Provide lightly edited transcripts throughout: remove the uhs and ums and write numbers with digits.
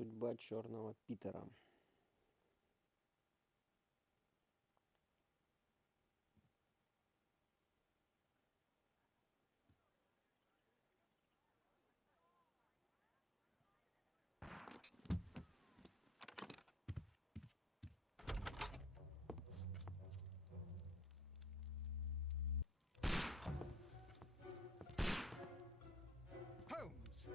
Судьба черного Питера. Holmes!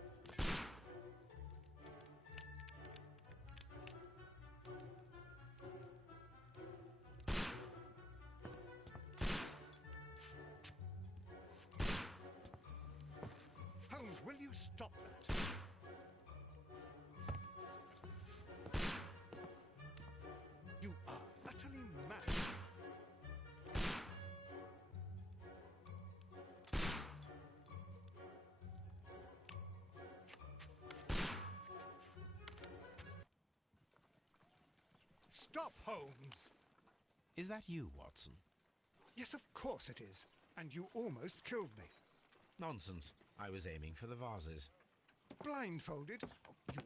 Holmes, will you stop that? You are utterly mad. Stop, Holmes! Is that you, Watson? Yes, of course it is. And you almost killed me. Nonsense. I was aiming for the vases. Blindfolded? Oh, you...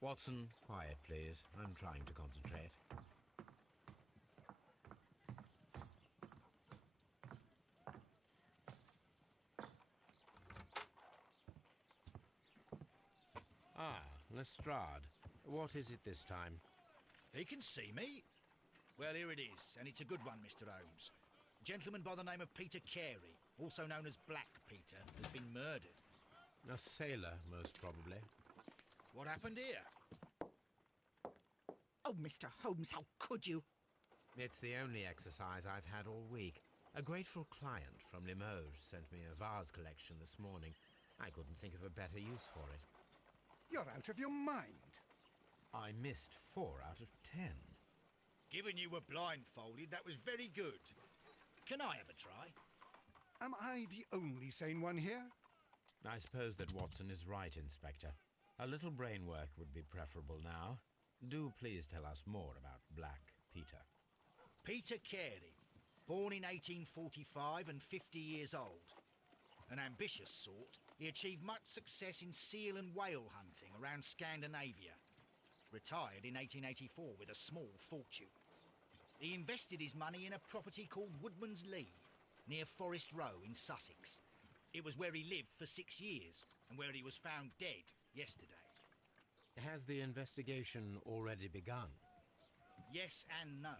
Watson, quiet, please. I'm trying to concentrate. Ah, Lestrade. What is it this time? He can see me. Well, here it is, and it's a good one, Mr. Holmes. A gentleman by the name of Peter Carey, also known as Black Peter, has been murdered. A sailor, most probably. What happened here? Oh, Mr. Holmes, how could you? It's the only exercise I've had all week. A grateful client from Limoges sent me a vase collection this morning. I couldn't think of a better use for it. You're out of your mind. I missed 4 out of 10. Given you were blindfolded, that was very good. Can I have a try? Am I the only sane one here? I suppose that Watson is right, Inspector. A little brain work would be preferable now. Do please tell us more about Black Peter. Peter Carey, born in 1845 and 50 years old. An ambitious sort, he achieved much success in seal and whale hunting around Scandinavia. Retired in 1884 with a small fortune. He invested his money in a property called Woodman's Lee, near Forest Row in Sussex. It was where he lived for 6 years, and where he was found dead yesterday. Has the investigation already begun? Yes and no.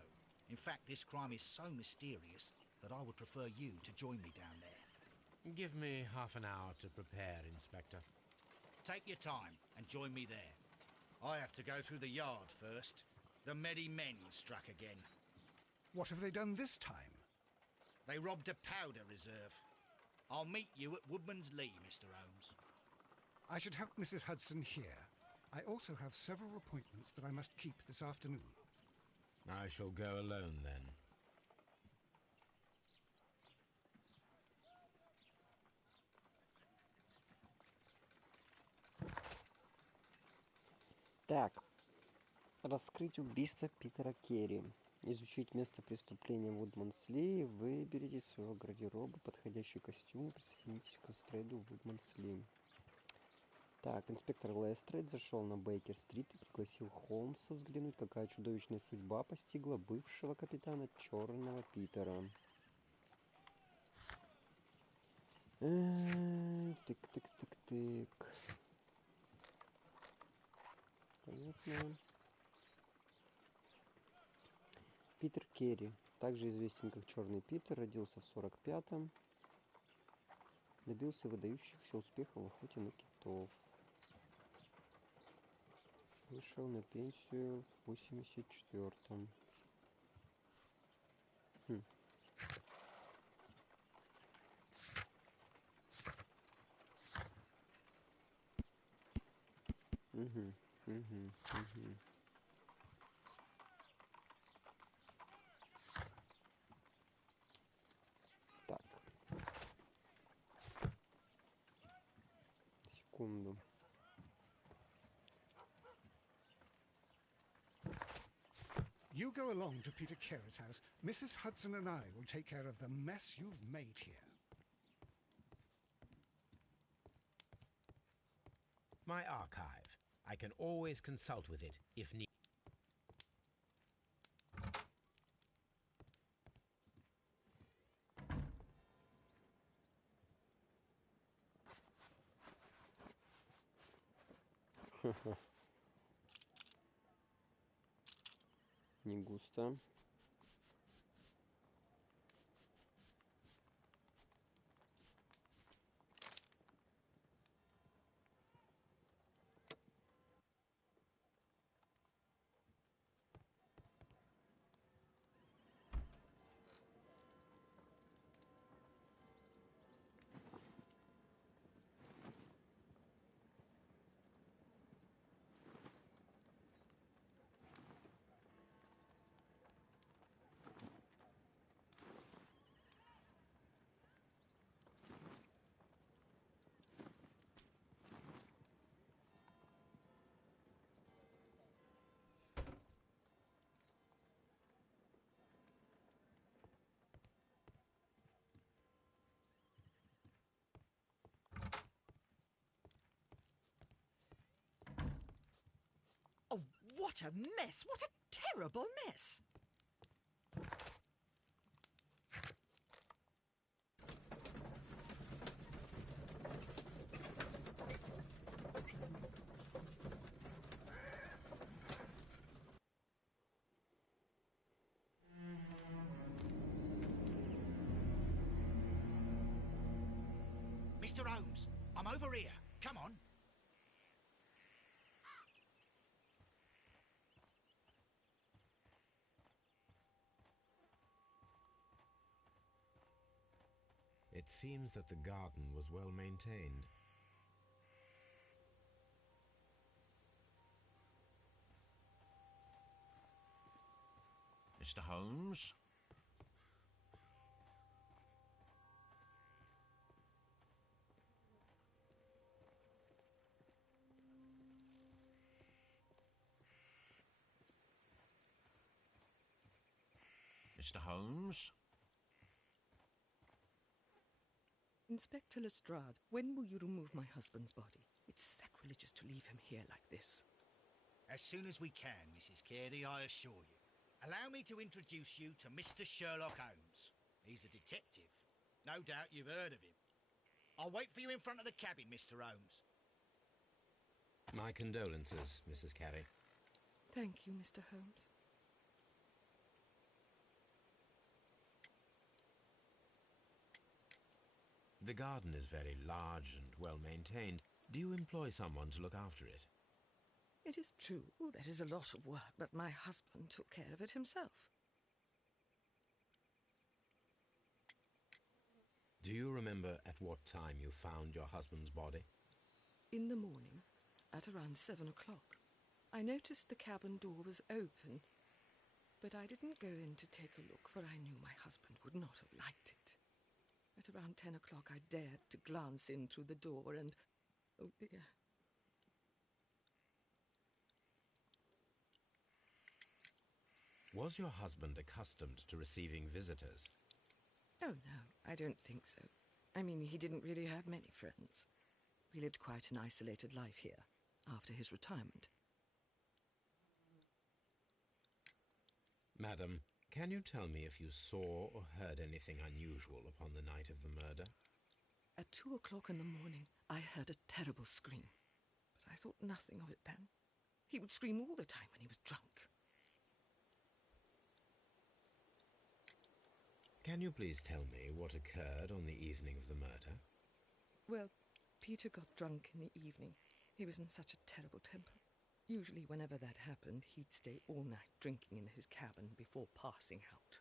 In fact, this crime is so mysterious that I would prefer you to join me down there. Give me half an hour to prepare, Inspector. Take your time and join me there. I have to go through the yard first. The Merry Men struck again. What have they done this time? They robbed a powder reserve. I'll meet you at Woodman's Lee, Mr. Holmes. I should help Mrs. Hudson here. I also have several appointments that I must keep this afternoon. I shall go alone, then. Так, раскрыть убийство Питера Керри. Изучить место преступления в Вудманс-Ли. Выберите из своего гардероба подходящий костюм и присоединитесь к Лестрейду в Вудманс-Ли. Так, инспектор Лестрейд зашел на Бейкер-стрит и пригласил Холмса взглянуть, какая чудовищная судьба постигла бывшего капитана Черного Питера. Тык-тык-тык-тык. Понятно. Питер Керри, также известен как Черный Питер, родился в 45-м. Добился выдающихся успехов в охоте на китов. Вышел на пенсию в 84-м. Угу. Так. Секунду. You go along to Peter Carey's house. Mrs. Hudson and I will take care of the mess you've made here. My archive. I can always consult with it if needed. Не густо. Oh, what a mess! What a terrible mess! Mr. Holmes, I'm over here. Come on. It seems that the garden was well maintained. Mr. Holmes? Mr. Holmes? Inspector Lestrade, when will you remove my husband's body? It's sacrilegious to leave him here like this. As soon as we can, Mrs. Carey, I assure you. Allow me to introduce you to Mr. Sherlock Holmes. He's a detective. No doubt you've heard of him. I'll wait for you in front of the cabin, Mr. Holmes. My condolences, Mrs. Carey. Thank you, Mr. Holmes. The garden is very large and well maintained. Do you employ someone to look after it? It is true, there is a lot of work, but my husband took care of it himself. Do you remember at what time you found your husband's body? In the morning, at around 7 o'clock. I noticed the cabin door was open, but I didn't go in to take a look, for I knew my husband would not have liked it. At around 10 o'clock, I dared to glance in through the door and... oh dear. Was your husband accustomed to receiving visitors? Oh, no, I don't think so. I mean, he didn't really have many friends. We lived quite an isolated life here, after his retirement. Madam, can you tell me if you saw or heard anything unusual upon the night of the murder? At 2 o'clock in the morning, I heard a terrible scream, but I thought nothing of it then. He would scream all the time when he was drunk. Can you please tell me what occurred on the evening of the murder? Well, Peter got drunk in the evening. He was in such a terrible temper. Usually whenever that happened, he'd stay all night drinking in his cabin before passing out.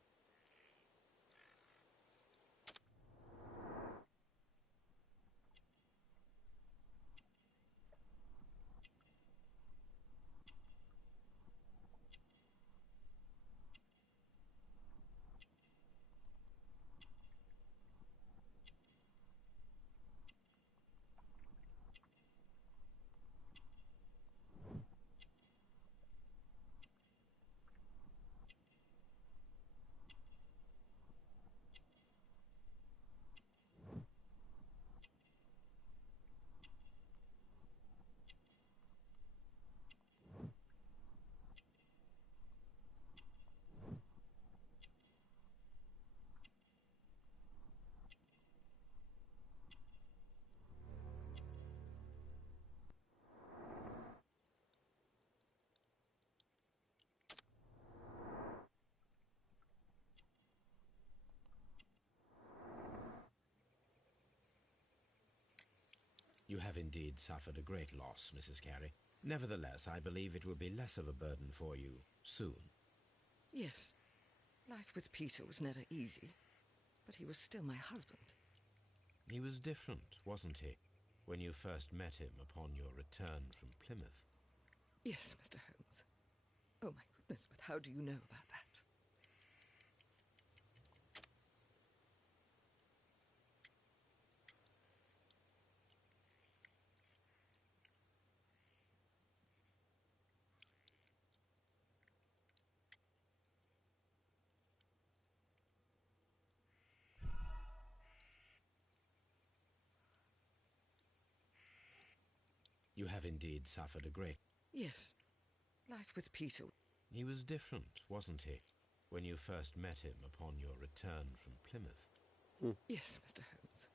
You have indeed suffered a great loss, Mrs. Carey. Nevertheless, I believe it will be less of a burden for you soon. Yes. Life with Peter was never easy, but he was still my husband. He was different, wasn't he, when you first met him upon your return from Plymouth? Yes, Mr. Holmes. Oh, my goodness, but how do you know about that? You have indeed suffered a great... Yes. Life with Peter... He was different, wasn't he, when you first met him upon your return from Plymouth? Yes, Mr. Holmes.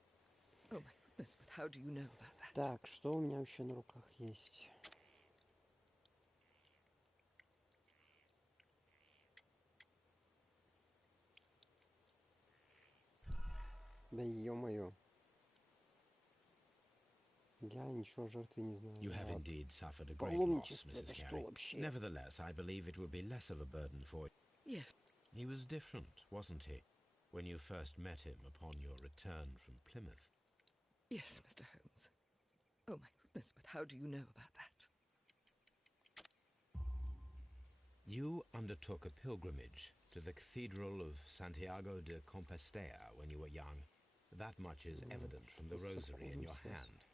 Oh, my goodness, but how do you know about that? Так, что у меня вообще на руках есть? Да ё-моё. Я ничего о жертве не знаю. You have Ладно. indeed suffered a great loss, Паломничество, Mrs. это что Carey. вообще? Nevertheless, I believe it will be less of a burden for you. Yes. He was different, wasn't he, when you first met him upon your return from Plymouth? Yes, Mr. Holmes. Oh, my goodness, but how do you know about that? You undertook a pilgrimage to the Cathedral of Santiago de Compostela when you were young. That much is evident from the rosary in your hand.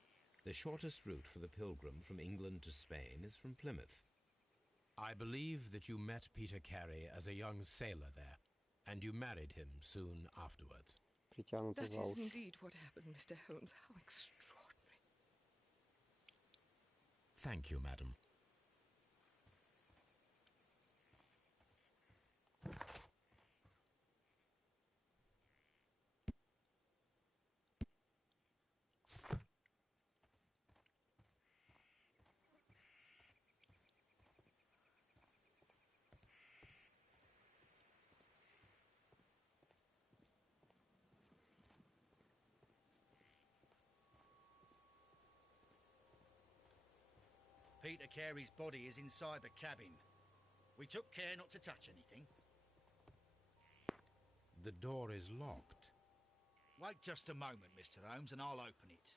The shortest route for the pilgrim from England to Spain is from Plymouth. I believe that you met Peter Carey as a young sailor there, and you married him soon afterwards. Притянуто That за is уши. indeed what happened, Mr. Holmes. How extraordinary. Thank you, madam. Peter Carey's body is inside the cabin. We took care not to touch anything. The door is locked. Wait just a moment, Mr. Holmes, and I'll open it.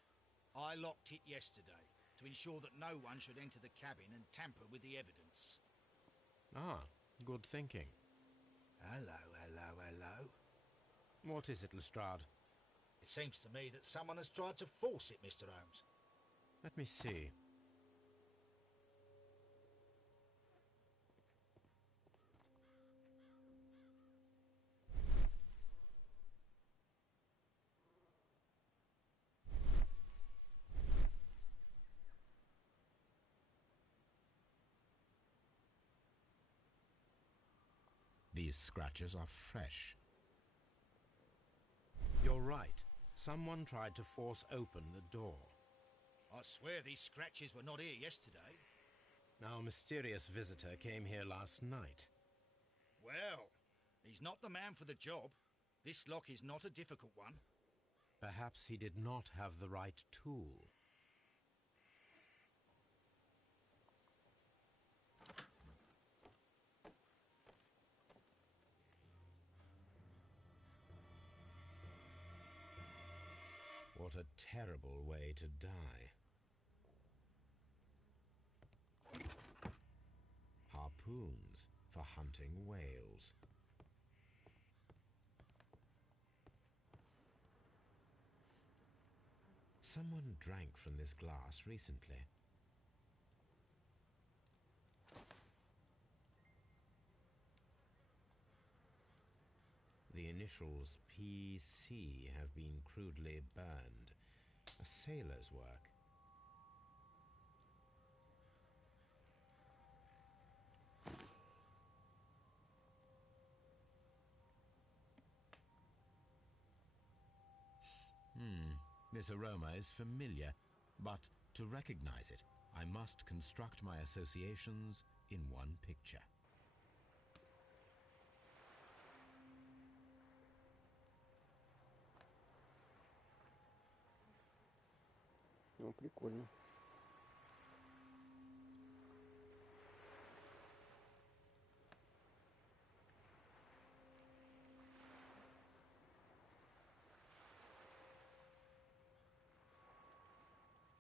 I locked it yesterday to ensure that no one should enter the cabin and tamper with the evidence. Ah, good thinking. Hello, hello, hello. What is it, Lestrade? It seems to me that someone has tried to force it, Mr. Holmes. Let me see. These scratches are fresh. You're right. Someone tried to force open the door. I swear these scratches were not here yesterday. Our mysterious visitor came here last night. Well, he's not the man for the job. This lock is not a difficult one. Perhaps he did not have the right tool. What a terrible way to die. Harpoons for hunting whales. Someone drank from this glass recently. The initials PC have been crudely burned. A sailor's work. This aroma is familiar, but to recognize it, I must construct my associations in one picture. Ну, прикольно.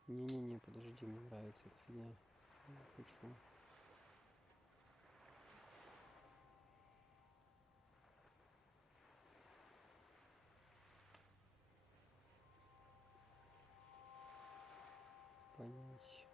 Не-не-не, подожди, мне нравится эта фигня. Не хочу. Понять.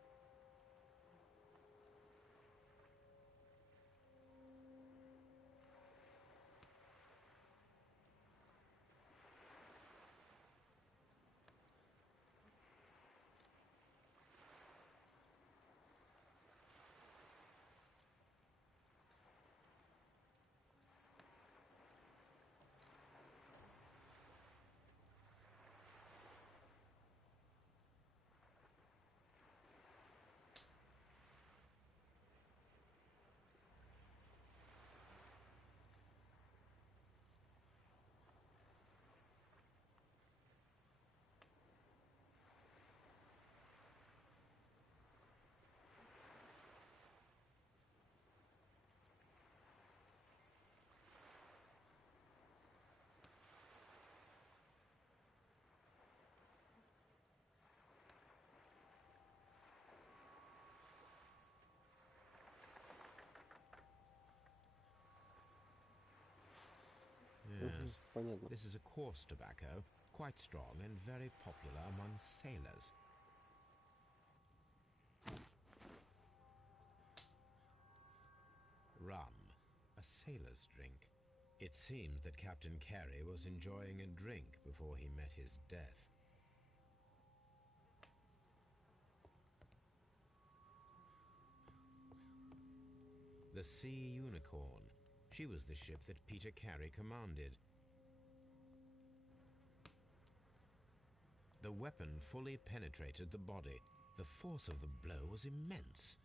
Yes. Понятно. This is a coarse tobacco, quite strong and very popular among sailors. Rum, a sailor's drink. It seemed that Captain Carey was enjoying a drink before he met his death. The Sea Unicorn. She was the ship that Peter Carey commanded. The weapon fully penetrated the body. The force of the blow was immense.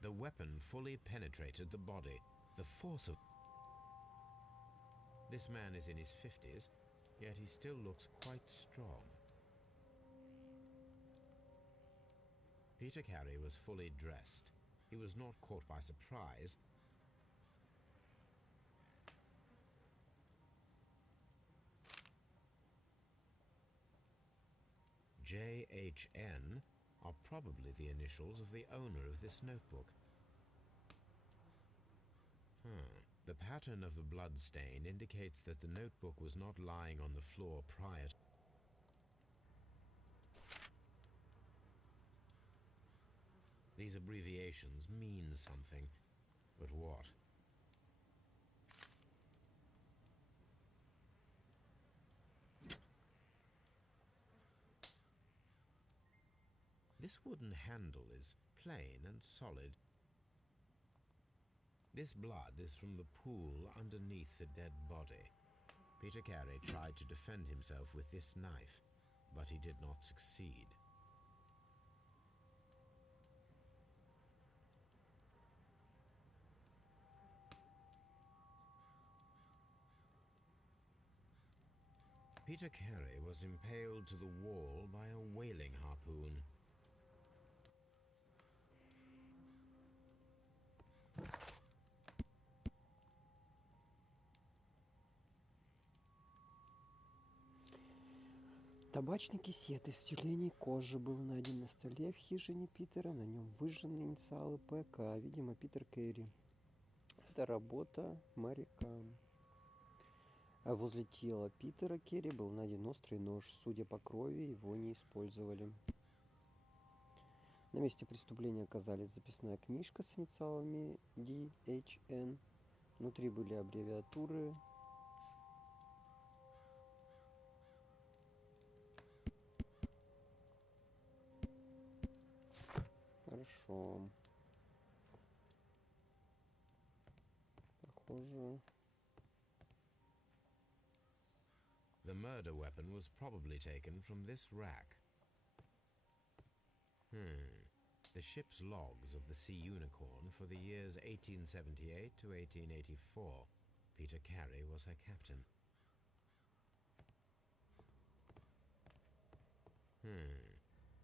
The weapon fully penetrated the body. The force of... This man is in his 50s, yet he still looks quite strong. Peter Carey was fully dressed. He was not caught by surprise. J.H.N. are probably the initials of the owner of this notebook. The pattern of the blood stain indicates that the notebook was not lying on the floor prior to... These abbreviations mean something, but what? This wooden handle is plain and solid. This blood is from the pool underneath the dead body. Peter Carey tried to defend himself with this knife, but he did not succeed. Peter Carey was impaled to the wall by a whaling harpoon. Табачный кисет из тюленей кожи был найден на столе в хижине Питера. На нем выжжены инициалы ПК, видимо, Питер Кэрри. Это работа моряка. А возле тела Питера Керри был найден острый нож. Судя по крови, его не использовали. На месте преступления оказалась записная книжка с инициалами DHN. Внутри были аббревиатуры. Хорошо. Похоже... The murder weapon was probably taken from this rack. The ship's logs of the Sea Unicorn for the years 1878 to 1884. Peter Carey was her captain.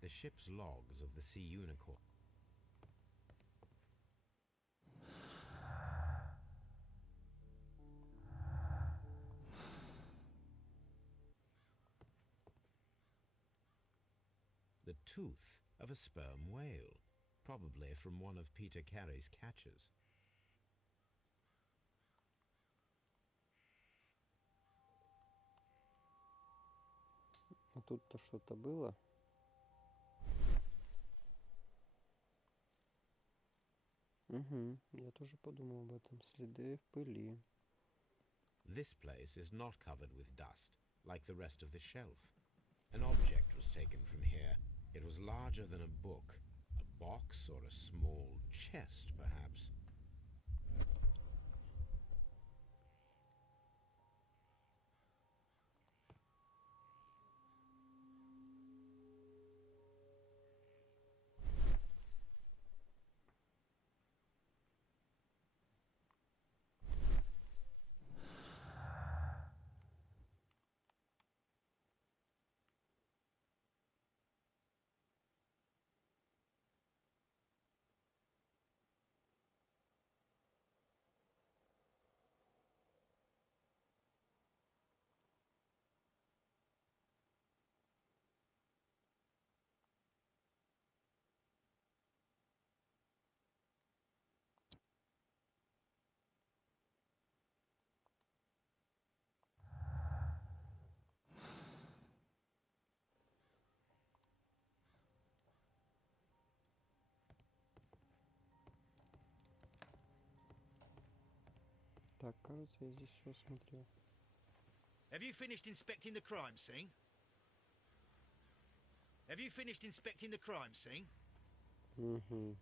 The ship's logs of the Sea Unicorn. The tooth of a sperm whale, probably from one of Peter Carey's catches. А тут-то что-то было? Угу, я тоже подумал об этом. Следы в пыли. This place is not covered with dust, like the rest of the shelf. An object was taken from here. It was larger than a book, a box or a small chest, perhaps. Так, кажется, я здесь все осмотрел. Have you finished inspecting the crime scene? Have you finished inspecting the crime scene? Угу.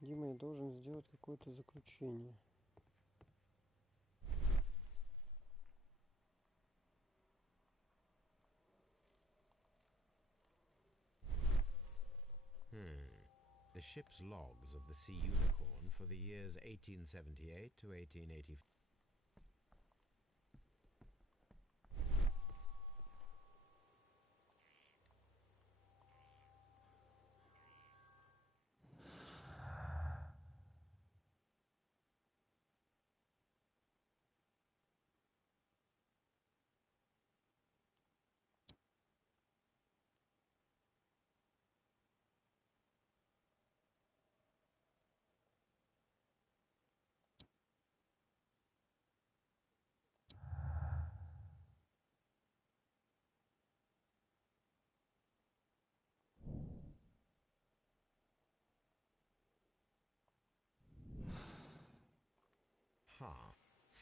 Дима, я должен сделать какое-то заключение. The ship's logs of the Sea Unicorn for the years 1878 to 1884.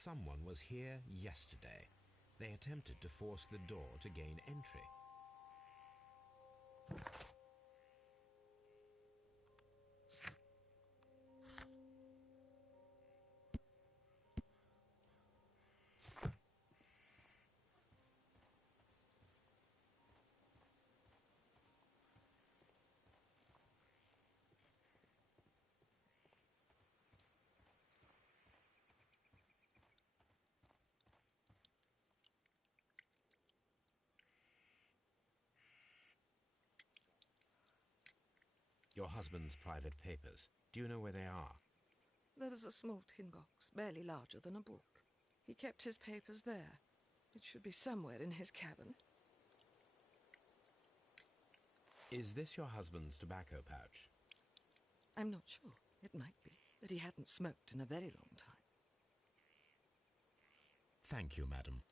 Someone was here yesterday. They attempted to force the door to gain entry. Your husband's private papers. Do you know where they are? There was a small tin box, barely larger than a book. He kept his papers there. It should be somewhere in his cabin. Is this your husband's tobacco pouch? I'm not sure. It might be, but he hadn't smoked in a very long time. Thank you, madam.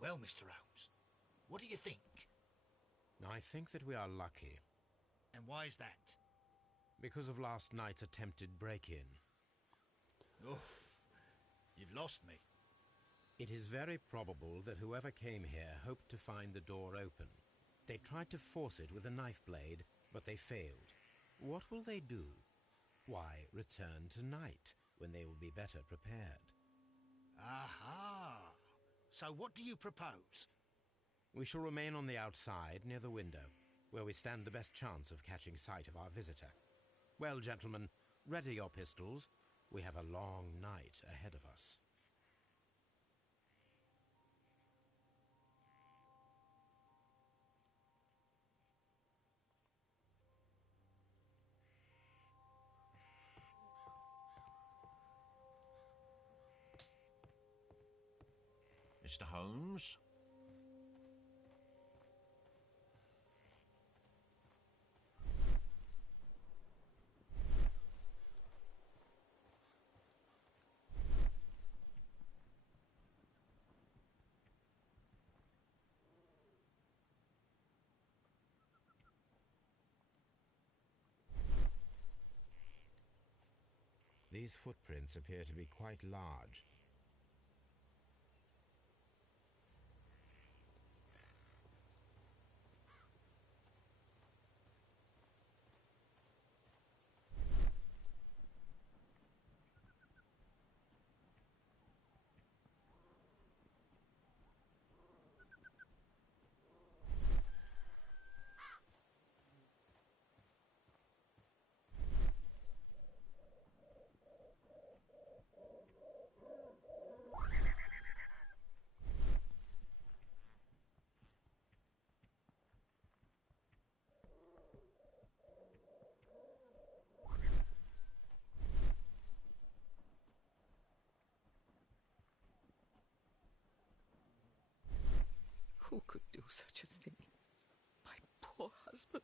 Well, Mr. Holmes, what do you think? I think that we are lucky. And why is that? because of last night's attempted break-in. Oof. You've lost me. It is very probable that whoever came here hoped to find the door open. They tried to force it with a knife blade, but they failed. What will they do? Why, return tonight, when they will be better prepared. Aha! So what do you propose? We shall remain on the outside, near the window, where we stand the best chance of catching sight of our visitor. Well, gentlemen, ready your pistols. We have a long night ahead of us. Mr. Holmes? These footprints appear to be quite large. Who could do such a thing? My poor husband.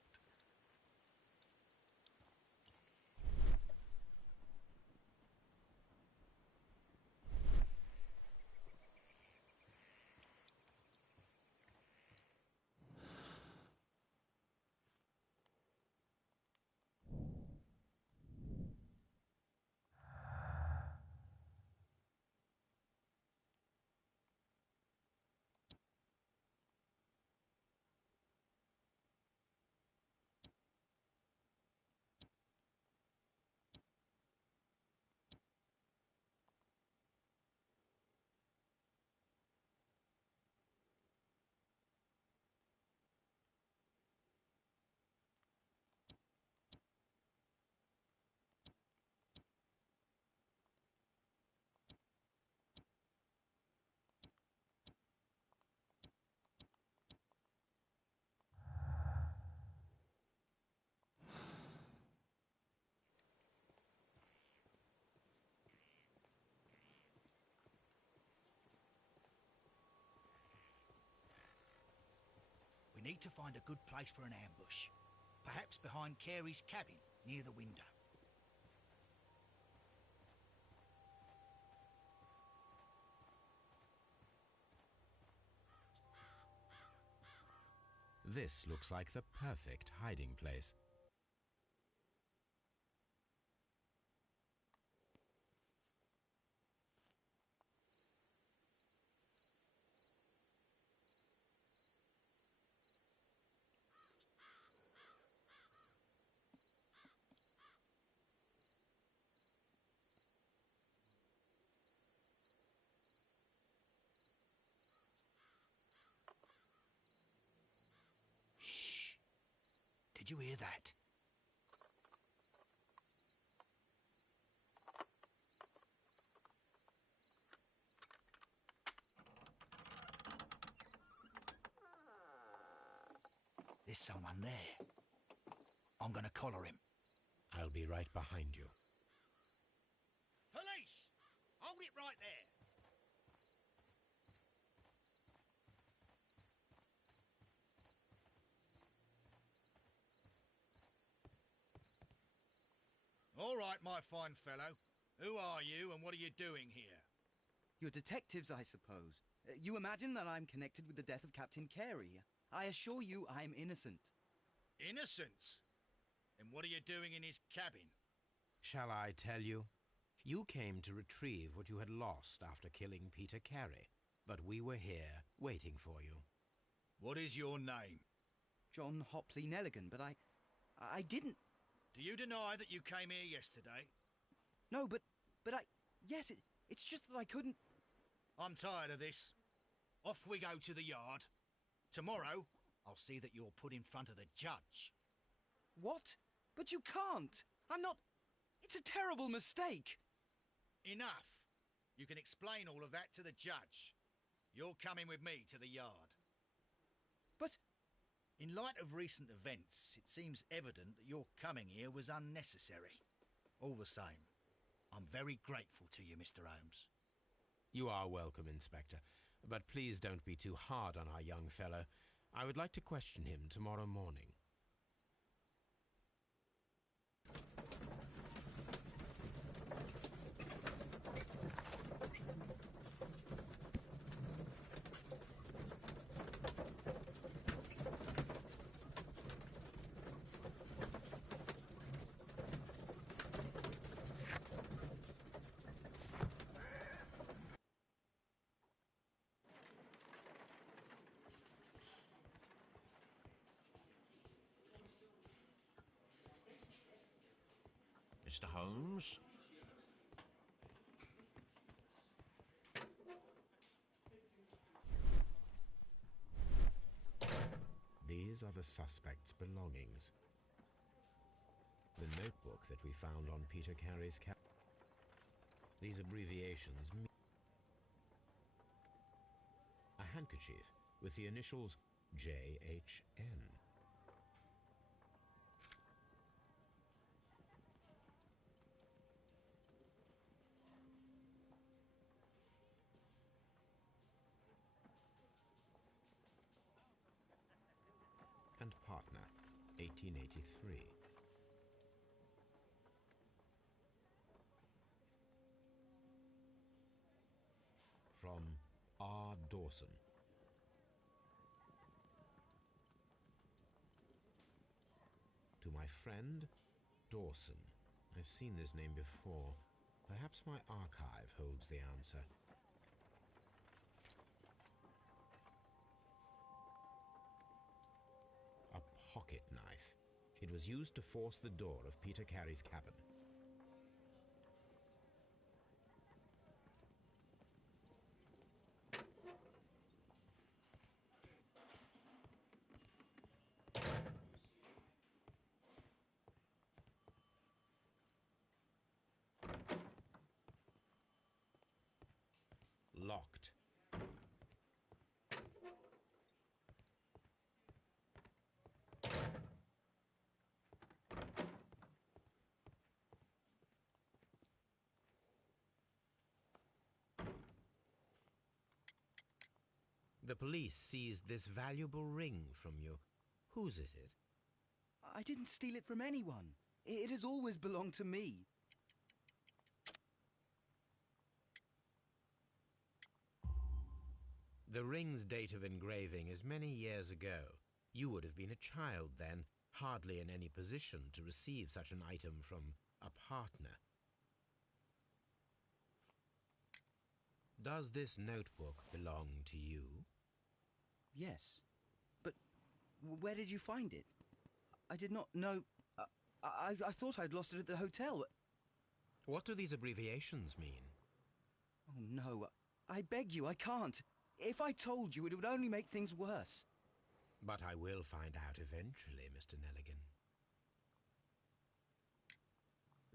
We need to find a good place for an ambush. Perhaps behind Carey's cabin, near the window. This looks like the perfect hiding place. Shh! Did you hear that? There's someone there. I'm gonna collar him. I'll be right behind you. Police! Hold it right there! All right, my fine fellow. Who are you and what are you doing here? You're detectives, I suppose. You imagine that I'm connected with the death of Captain Carey. I assure you I'm innocent. Innocence? And what are you doing in his cabin? Shall I tell you? You came to retrieve what you had lost after killing Peter Carey, but we were here waiting for you. What is your name? John Hopley Nelligan, but I didn't... Do you deny that you came here yesterday? No, but yes, it's just that I couldn't... I'm tired of this. Off we go to the yard. Tomorrow, I'll see that you're put in front of the judge. What? But you can't! I'm not... It's a terrible mistake! Enough! You can explain all of that to the judge. You're coming with me to the yard. But... In light of recent events, it seems evident that your coming here was unnecessary. All the same, I'm very grateful to you, Mr. Holmes. You are welcome, Inspector, but please don't be too hard on our young fellow. I would like to question him tomorrow morning. Mr. Holmes? These are the suspect's belongings. The notebook that we found on Peter Carey's cap. These abbreviations mean a handkerchief with the initials JHN. And partner, 1883. From R. Dawson. To my friend, Dawson. I've seen this name before. Perhaps my archive holds the answer. A pocket knife. It was used to force the door of Peter Carey's cabin. Locked. The police seized this valuable ring from you. Whose is it? I didn't steal it from anyone. It has always belonged to me. The ring's date of engraving is many years ago. You would have been a child then, hardly in any position to receive such an item from a partner. Does this notebook belong to you? Yes. But where did you find it? I did not know... I thought I'd lost it at the hotel. What do these abbreviations mean? Oh, no. I beg you, I can't. If I told you, it would only make things worse. But I will find out eventually, Mr. Nelligan.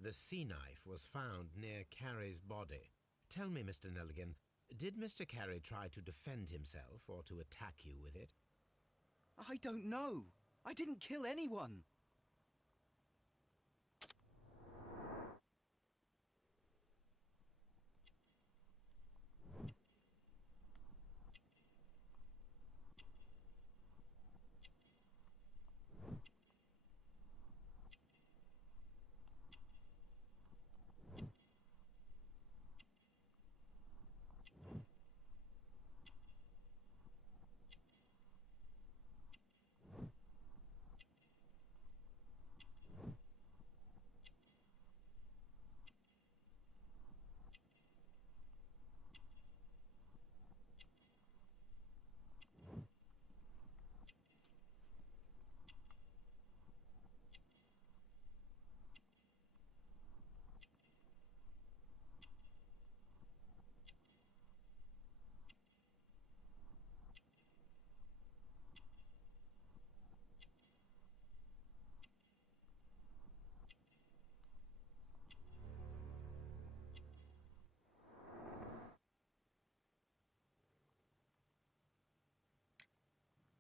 The sea knife was found near Carey's body. Tell me, Mr. Nelligan, did Mr. Carey try to defend himself or to attack you with it? I don't know. I didn't kill anyone.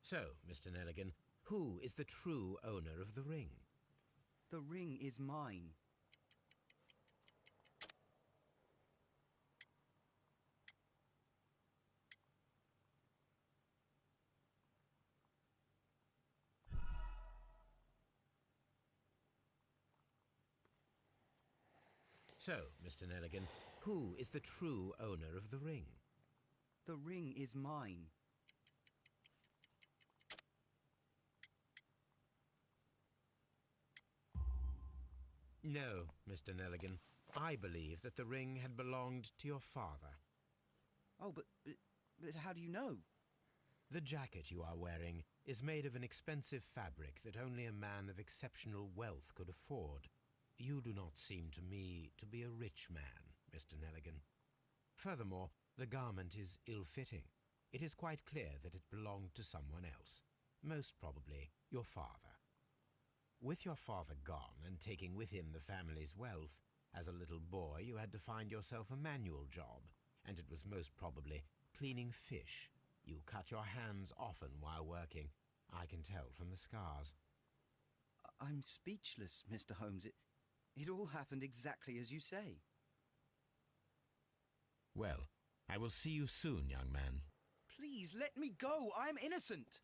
So, Mr. Nelligan, who is the true owner of the ring? The ring is mine. So, Mr. Nelligan, who is the true owner of the ring? The ring is mine. No, Mr. Nelligan. I believe that the ring had belonged to your father. Oh, but how do you know? The jacket you are wearing is made of an expensive fabric that only a man of exceptional wealth could afford. You do not seem to me to be a rich man, Mr. Nelligan. Furthermore, the garment is ill-fitting. It is quite clear that it belonged to someone else, most probably your father. With your father gone and taking with him the family's wealth, as a little boy you had to find yourself a manual job, and it was most probably cleaning fish. You cut your hands often while working. I can tell from the scars. I'm speechless, Mr. Holmes. It all happened exactly as you say. Well, I will see you soon, young man. Please, let me go. I'm innocent.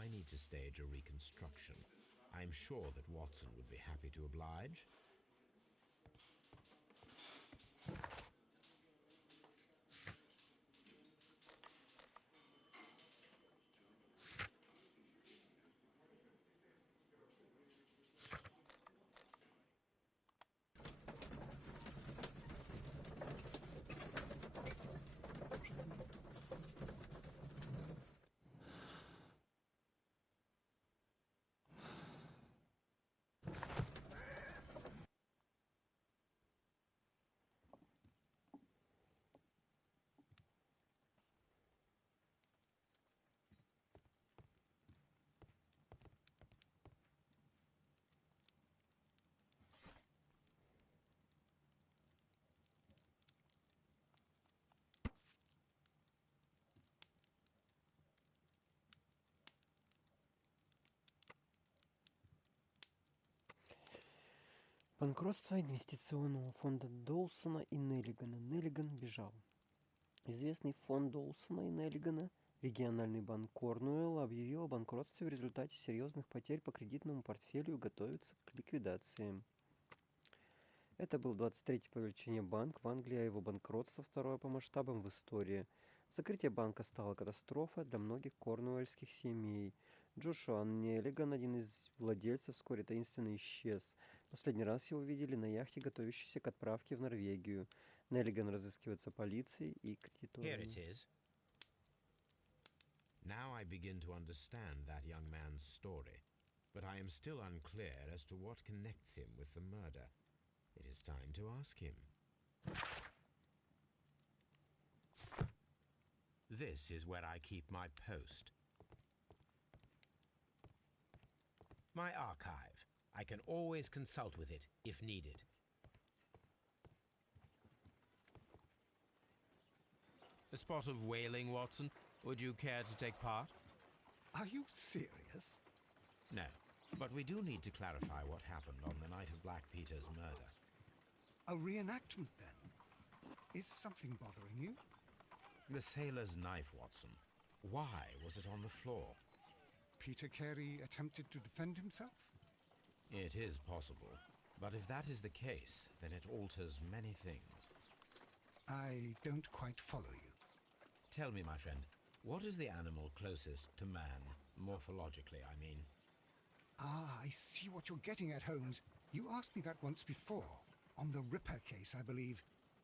I need to stage a reconstruction. I'm sure that Watson would be happy to oblige. Банкротство инвестиционного фонда Доусона и Неллигана. Неллиган бежал. Известный фонд Доусона и Неллигана, региональный банк Корнуэлла, объявил о банкротстве в результате серьезных потерь по кредитному портфелю и готовится к ликвидации. Это был 23-й по величине банк в Англии, а его банкротство второе по масштабам в истории. Закрытие банка стало катастрофой для многих корнуэльских семей. Джошуа Неллиган, один из владельцев, вскоре таинственно исчез. Последний раз его видели на яхте, готовящейся к отправке в Норвегию. Неллиган разыскивается полицией и Here it кредиторами. is. Now I begin to understand that young man's story, but I am still unclear as to what connects him with the murder. It is time to ask him. This is where I keep my post. My archive. I can always consult with it if needed. A spot of whaling, Watson? Would you care to take part? Are you serious? No, but we do need to clarify what happened on the night of Black Peter's murder. A reenactment, then? Is something bothering you? The sailor's knife, Watson. Why was it on the floor? Peter Carey attempted to defend himself? It is possible. But if that is the case, then it alters many things. I don't quite follow you. Tell me, my friend, what is the animal closest to man, morphologically, I mean? Ah, I see what you're getting at, Holmes. You asked me that once before. On the Ripper case, I believe.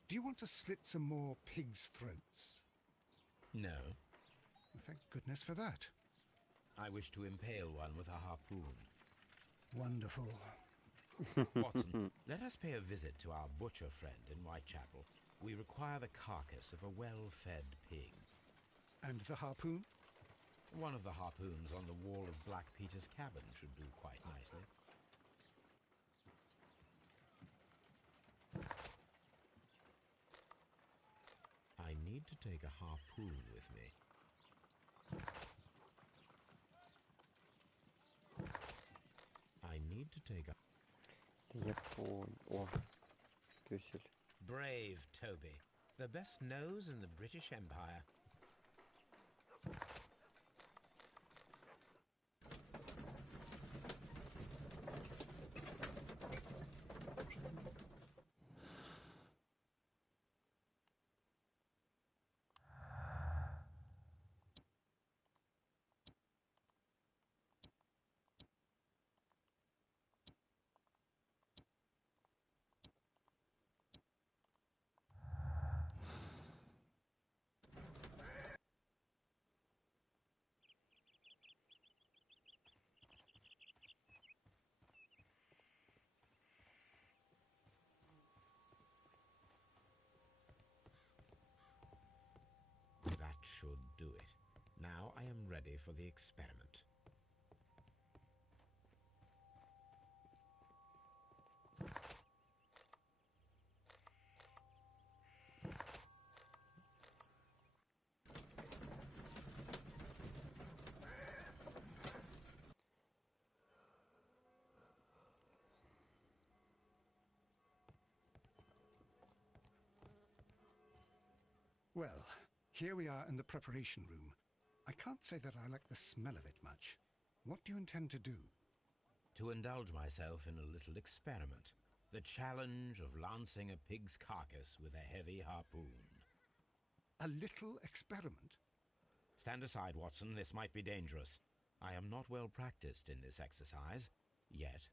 Do you want to slit some more pigs' throats? No. Thank goodness for that. I wish to impale one with a harpoon. Wonderful. Watson, let us pay a visit to our butcher friend in Whitechapel. We require the carcass of a well-fed pig. And the harpoon? One of the harpoons on the wall of Black Peter's cabin should do quite nicely. I need to take a harpoon with me. I need to take a... О, пёсель. Brave Toby, the best nose in the British Empire. That should do it. Now I am ready for the experiment. Well, here we are in the preparation room. I can't say that I like the smell of it much. What do you intend to do? To indulge myself in a little experiment. The challenge of lancing a pig's carcass with a heavy harpoon. A little experiment? Stand aside, Watson. This might be dangerous. I am not well practiced in this exercise. Yet.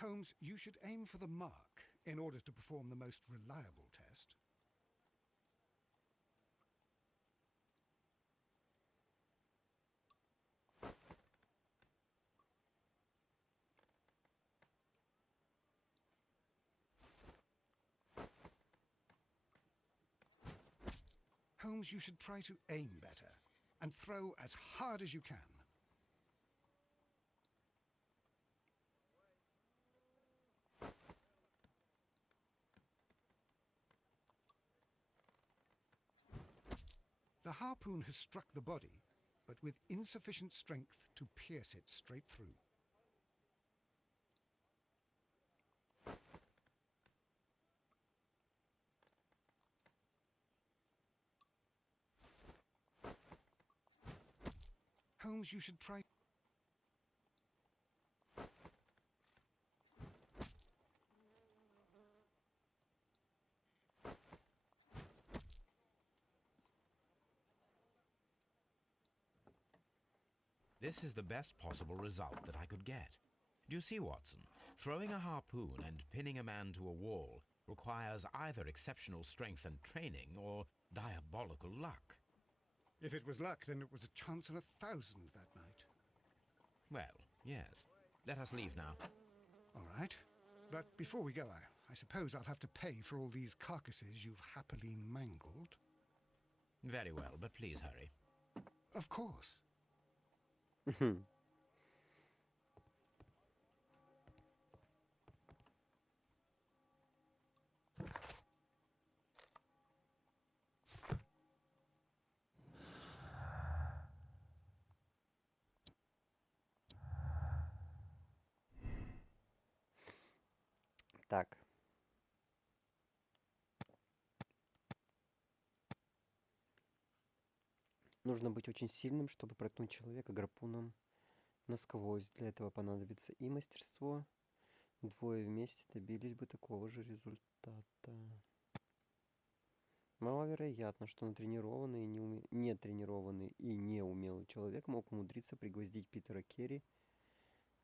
Holmes, you should aim for the mark in order to perform the most reliable test. Holmes, you should try to aim better and throw as hard as you can. The harpoon has struck the body, but with insufficient strength to pierce it straight through. Holmes, you should try... This is the best possible result that I could get. Do you see, Watson? Throwing a harpoon and pinning a man to a wall requires either exceptional strength and training or diabolical luck. If it was luck, then it was a chance in 1,000 that night. Well, yes. Let us leave now. All right. But before we go, I suppose I'll have to pay for all these carcasses you've happily mangled. Very well, but please hurry. Of course. Так. Нужно быть очень сильным, чтобы проткнуть человека гарпуном насквозь. Для этого понадобится и мастерство. Двое вместе добились бы такого же результата. Маловероятно, что натренированный и нетренированный и неумелый человек мог умудриться пригвоздить Питера Керри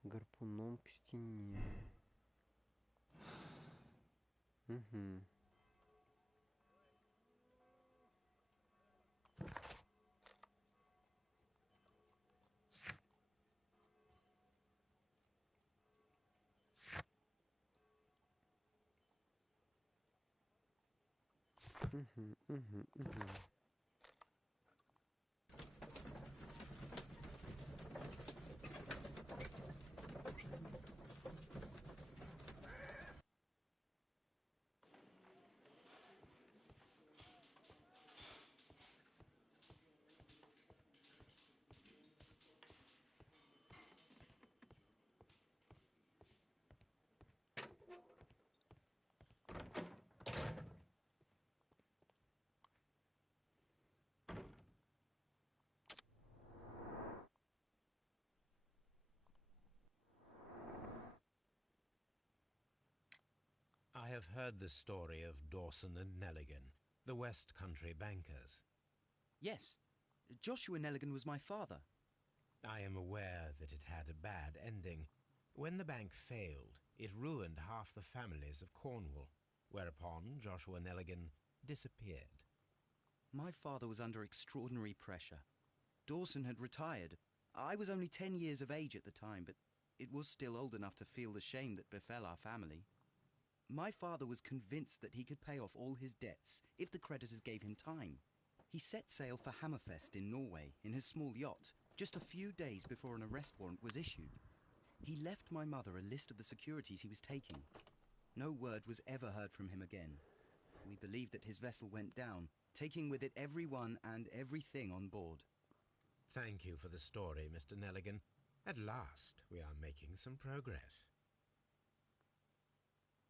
гарпуном к стене. Угу. Угу, угу, угу. I have heard the story of Dawson and Nelligan, the West Country bankers. Yes, Joshua Nelligan was my father. I am aware that it had a bad ending. When the bank failed, it ruined half the families of Cornwall, whereupon Joshua Nelligan disappeared. My father was under extraordinary pressure. Dawson had retired. I was only 10 years of age at the time, but it was still old enough to feel the shame that befell our family. My father was convinced that he could pay off all his debts if the creditors gave him time. He set sail for Hammerfest in Norway in his small yacht just a few days before an arrest warrant was issued. He left my mother a list of the securities he was taking. No word was ever heard from him again. We believe that his vessel went down, taking with it everyone and everything on board. Thank you for the story, Mr. Nelligan. At last, we are making some progress.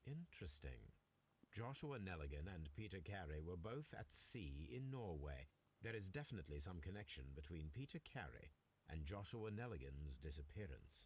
Interesting. Joshua Nelligan and Peter Carey were both at sea in Norway. There is definitely some connection between Peter Carey and Joshua Nelligan's disappearance.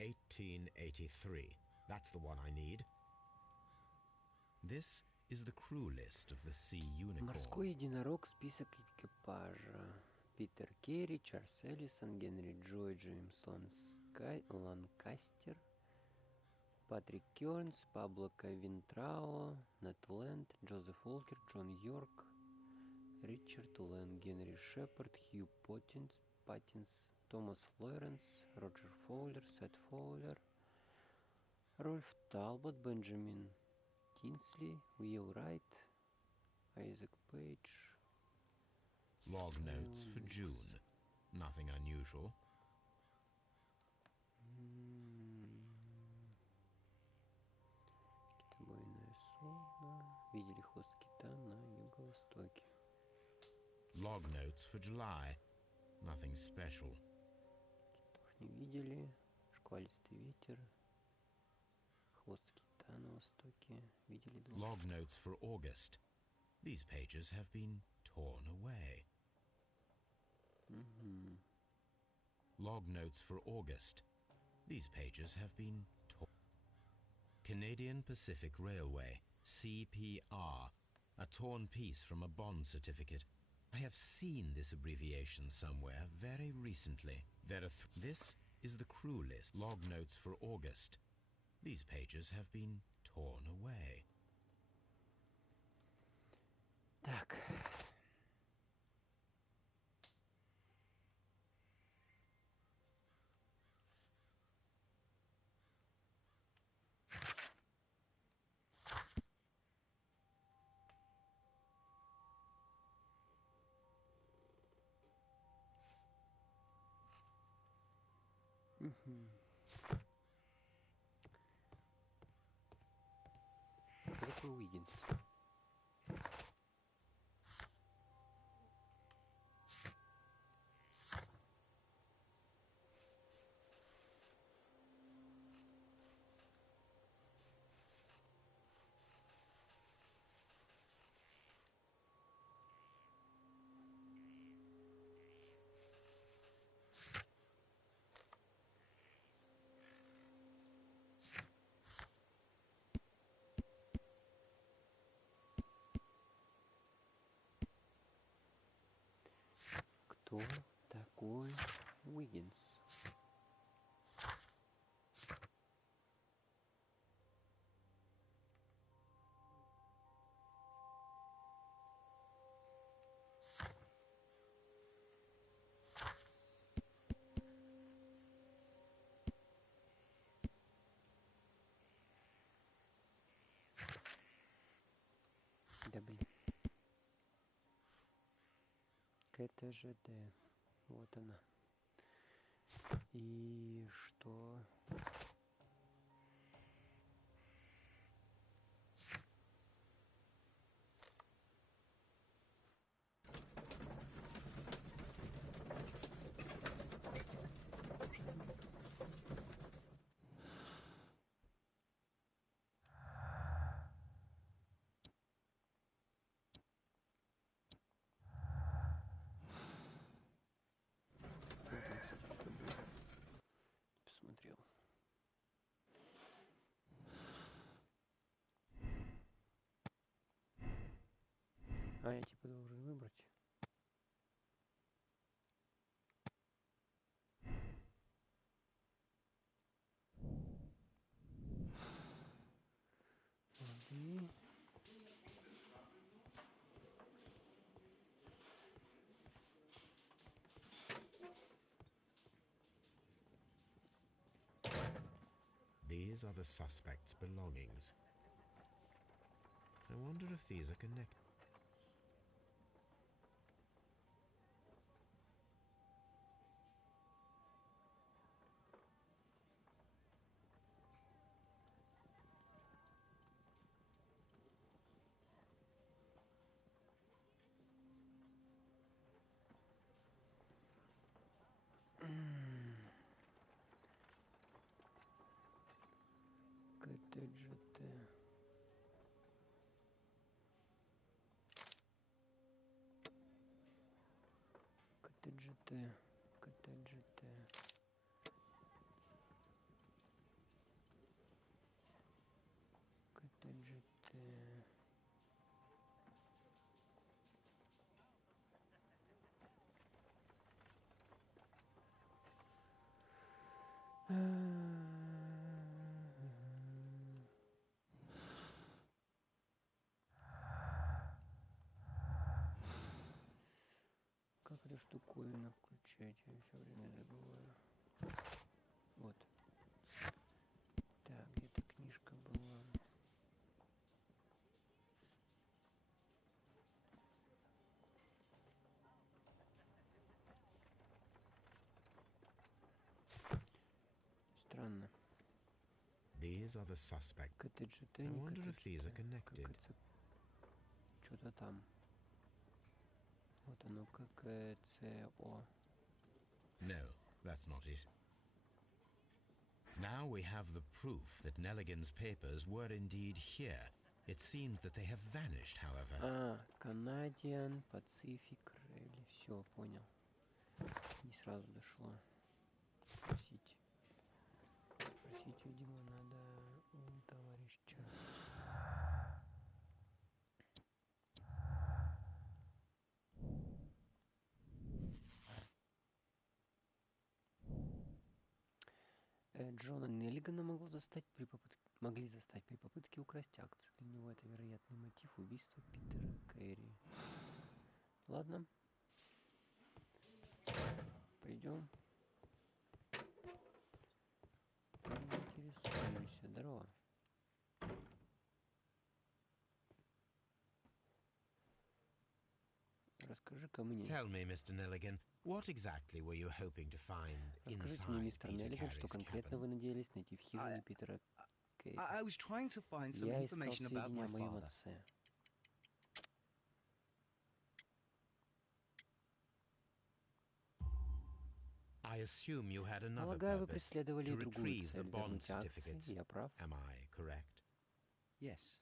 "1883. That's the one I need. This is the crew list of the Sea Unicorn. Морской единорог. Список экипажа. Питер Керри, Чарльз Эллисон, Генри Джой, Джеймс Ланкастер, Патрик Кернс, Пабло Кавинтрао, Нед Ленд, Джозеф Уолкер, Джон Йорк, Ричард Лэн, Генри Шепард, Хью Паттинс, Томас Лоренс, Роджер Фоулер, Сет Фоулер, Рольф Талбот, Бенджамин Тинсли, Уилл Райт, Айзек Пейдж. Log notes for June. Nothing unusual. Китобойное судно. Видели хвост кита на юго-востоке. Log notes for July. Nothing special. Китов не видели. Шквалистый ветер. Хвост кита на востоке. Видели двух. Log notes for August. These pages have been torn away. Log notes for August. These pages have been torn. Canadian Pacific Railway, CPR. A torn piece from a bond certificate. I have seen this abbreviation somewhere very recently. This is the crew list. Log notes for August. These pages have been torn away. Так. Кто такой Уиггинс? Кто такой Уиггинс? Да блин. КТЖД. Вот она. И что? Посмотрел. А, я типа должен выбрать. Воды. These are the suspect's belongings. I wonder if these are connected. КТЖТ. КТЖТ. КТЖТ. КТЖТ. Как эту штуковину включать? Я все время забываю. Вот. Так, где-то книжка была. Странно. These are the suspect. КТЖТ, I не wonder if these are КТЖТ. connected. Что-то там. Вот оно, ККЦО. No, that's not it. Now we have the proof that Nelligan's papers were indeed here. It seems that they have vanished, however. А, Canadian Pacific Rally. Все, понял. Не сразу дошло. Спросить. Спросить, видимо, надо у товарища. Джона Неллигана могли застать при попытке украсть акции. Для него это вероятный мотив убийства Питера Кэрри. Ладно. Пойдем. Поинтересуемся. Здорово. Расскажи-ка мне. Tell me, Mr. Nelligan, what exactly were you hoping to find Расскажите мне, inside мистер Peter Неллиган, что Carey's конкретно cabin? вы надеялись найти в хижине Питера Керри. I was trying to find some Я искал information about сведения my о моем father. отце. I assume you had another Полагаю, вы purpose, преследовали to и другую retrieve the цель — bond вернуть акции. certificates. Я прав? Am I correct? Yes.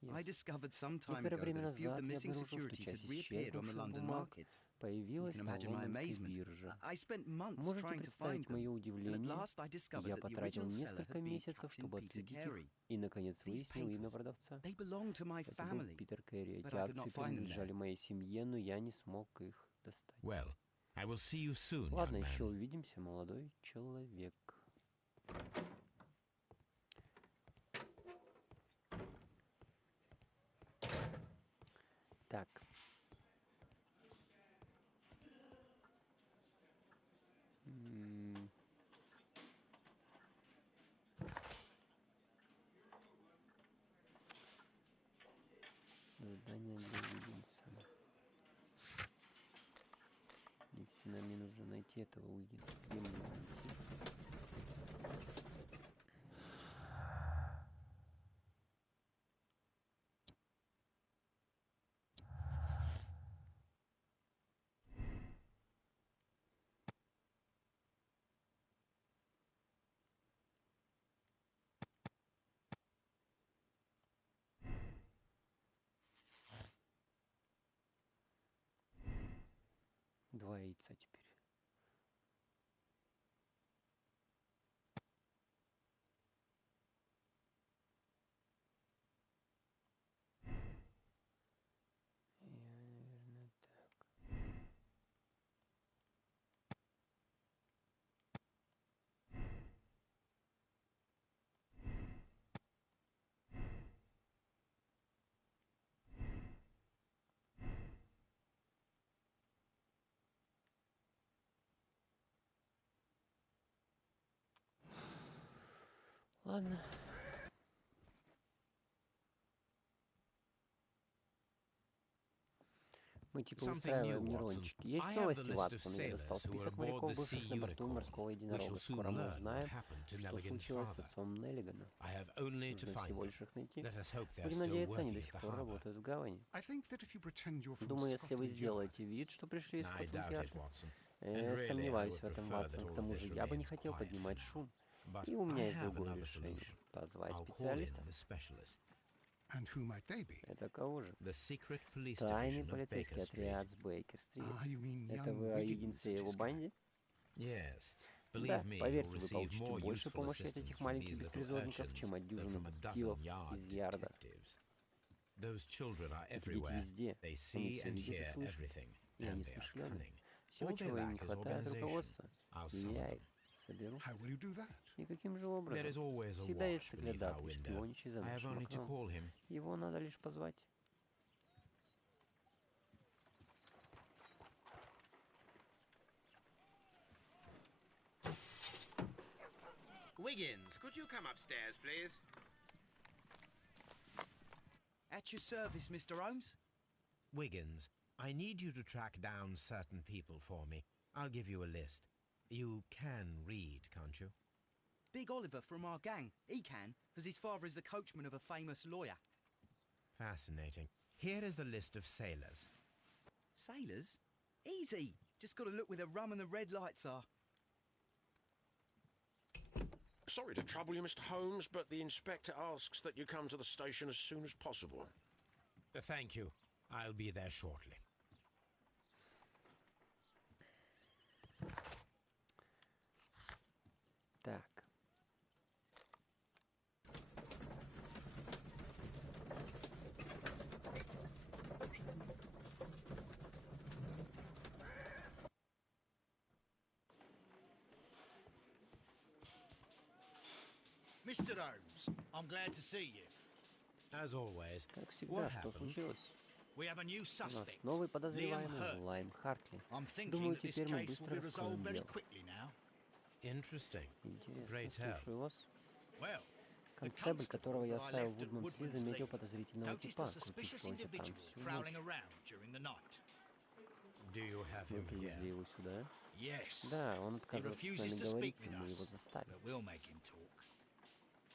Yes. I discovered some time Некоторое ago время that a few of назад the я missing обнаружил, что securities had часть reappeared on the исчезнувших London бумаг market. You появилась can на imagine my лондонской amazement. бирже. I spent months Можете trying to find представить мое them, and at удивление? last I discovered Я that the потратил original seller несколько had been месяцев, Captain чтобы Peter отследить их, Carey. и, наконец, These выяснил имя papers, продавца. they belonged to my Это был family, Питер Керри. Эти but I could акции not find them there. принадлежали моей семье, но я не смог их достать. Well, I will see you soon, Ладно, young еще man. увидимся, молодой человек. Так. Задание для Уиггинса. Единственное, мне нужно найти этого Уиггинса. Где мне его найти? Два яйца теперь. Я, наверное, так. Ладно. Мы типа Something устраиваем new, нейрончики. Watson. Есть I have the новости, list of Ватсон. Я sailors достал who were список aboard моряков, the бывших Sea на борту Unicorn. морского We shall единорога. soon Скоро мы learn what узнаем, happened to что Nelligan's случилось с father. отцом Неллигана. I have only to Нужно find всего them. лишь их найти. Let us hope they are Будем still надеяться, они working до at сих the пор harbour. работают в гавани. I think that if you pretend you're from Думаю, если вы Scotland Yard, сделаете вид, что пришли из I doubt it, Скотланд-Ярда. Watson. And really, I Сомневаюсь would в этом, prefer that Ватсон. К all of тому this же я бы не remains хотел quiet for поднимать now. шум. But И у меня I есть have другое another решение. solution. Позвать I'll call in специалиста. the specialist. and who might they be? Это кого же? The secret police Тайный division of полицейский Baker отряд Street. с Бейкер-стрит. You mean Это young вы о Wiggins Уиггинсе и and его his gang? банде? Yes. Да, Believe me, you'll поверьте, вы receive получите more больше useful помощи от assistance этих from маленьких these little беспризорников, urchins чем от than дюжины from a детективов dozen yard из Ярда. detectives. Those children are Эти дети everywhere. везде. They Они see все and видят и hear слышат. everything, И они and they are смышленые. cunning. Всего, All they чего им не lack is хватает, organization. руководства. I'll И summon я them. их соберу. How will you do that? И каким же There образом? is always a Всегда есть watch beneath our соглядатый, window. шпионящий за I have нашим only to окном. call him. Его надо лишь позвать. Wiggins, could you come upstairs, please? At your service, Mr. Holmes. Wiggins, I need you to track down certain people for me. I'll give you a list. You can read, can't you? Big Oliver from our gang. He can, as his father is the coachman of a famous lawyer. Fascinating. Here is the list of sailors. Sailors? Easy. Just got to look where the rum and the red lights are. Sorry to trouble you, Mr. Holmes, but the inspector asks that you come to the station as soon as possible. Thank you. I'll be there shortly. Так. Mr. Holmes, I'm glad to see you. As always, Как what всегда, что happened? случилось? We have a new У нас suspect. новый Liam подозреваемый Hurt. Лайм Хартли. I'm thinking Думаю, that this теперь мы case will быстро be resolved раскроем very дело. quickly now. Interesting. Интересно, Pray tell. слушаю вас. Well, the Констебль, которого constable я that I оставил в left at Вудмансли, Woodman's заметил Lee подозрительного noticed типа, a suspicious крутившегося там individual всю prowling ночь. around during the night. Мы привезли его сюда. Yes. Да, он He отказывается с refuses нами to speak говорить, with но мы его us, заставим. but we'll make him talk.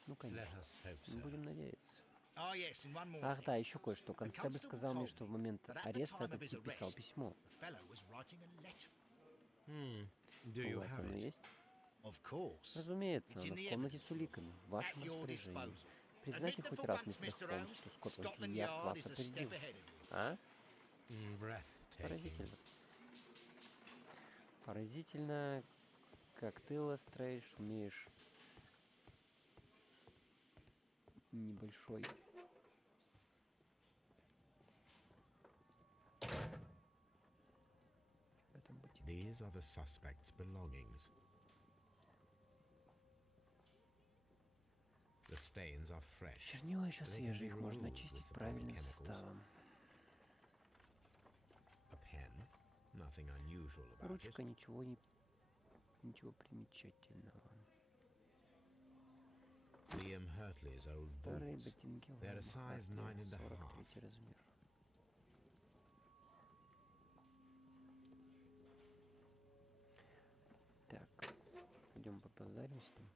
Ну, конечно. Let us hope Мы so. будем надеяться. Oh, yes, and one more Ах, thing. да, еще кое-что. The Констебль constable сказал мне, told что в me момент that at the ареста time of этот his тип писал arrest, письмо. the fellow was writing a letter. Do У you вас have оно it? есть? Of course. Разумеется, It's in оно в the комнате с evidence room, уликами, в вашем at your распоряжении. disposal. Признайте Admit that хоть for раз, once, мистер Mr. Холмс, Holmes, что Скотланд Scotland Ярд Yard вас is a опередил. step ahead of you. А? Breathtaking. Поразительно. Поразительно, как ты, Лестрейдж, умеешь небольшой в этом быть. These are the suspect's belongings. The stains are fresh. Чернила еще They can свежие, be их можно removed очистить with the proper правильным chemicals. составом. A pen, nothing unusual about it. Ручка, ничего примечательного. Liam Hurtley's old Старые boots. ботинки They're a Лайма size Хартли, 9.5. 43 размер. Так, идем побазарим с ним.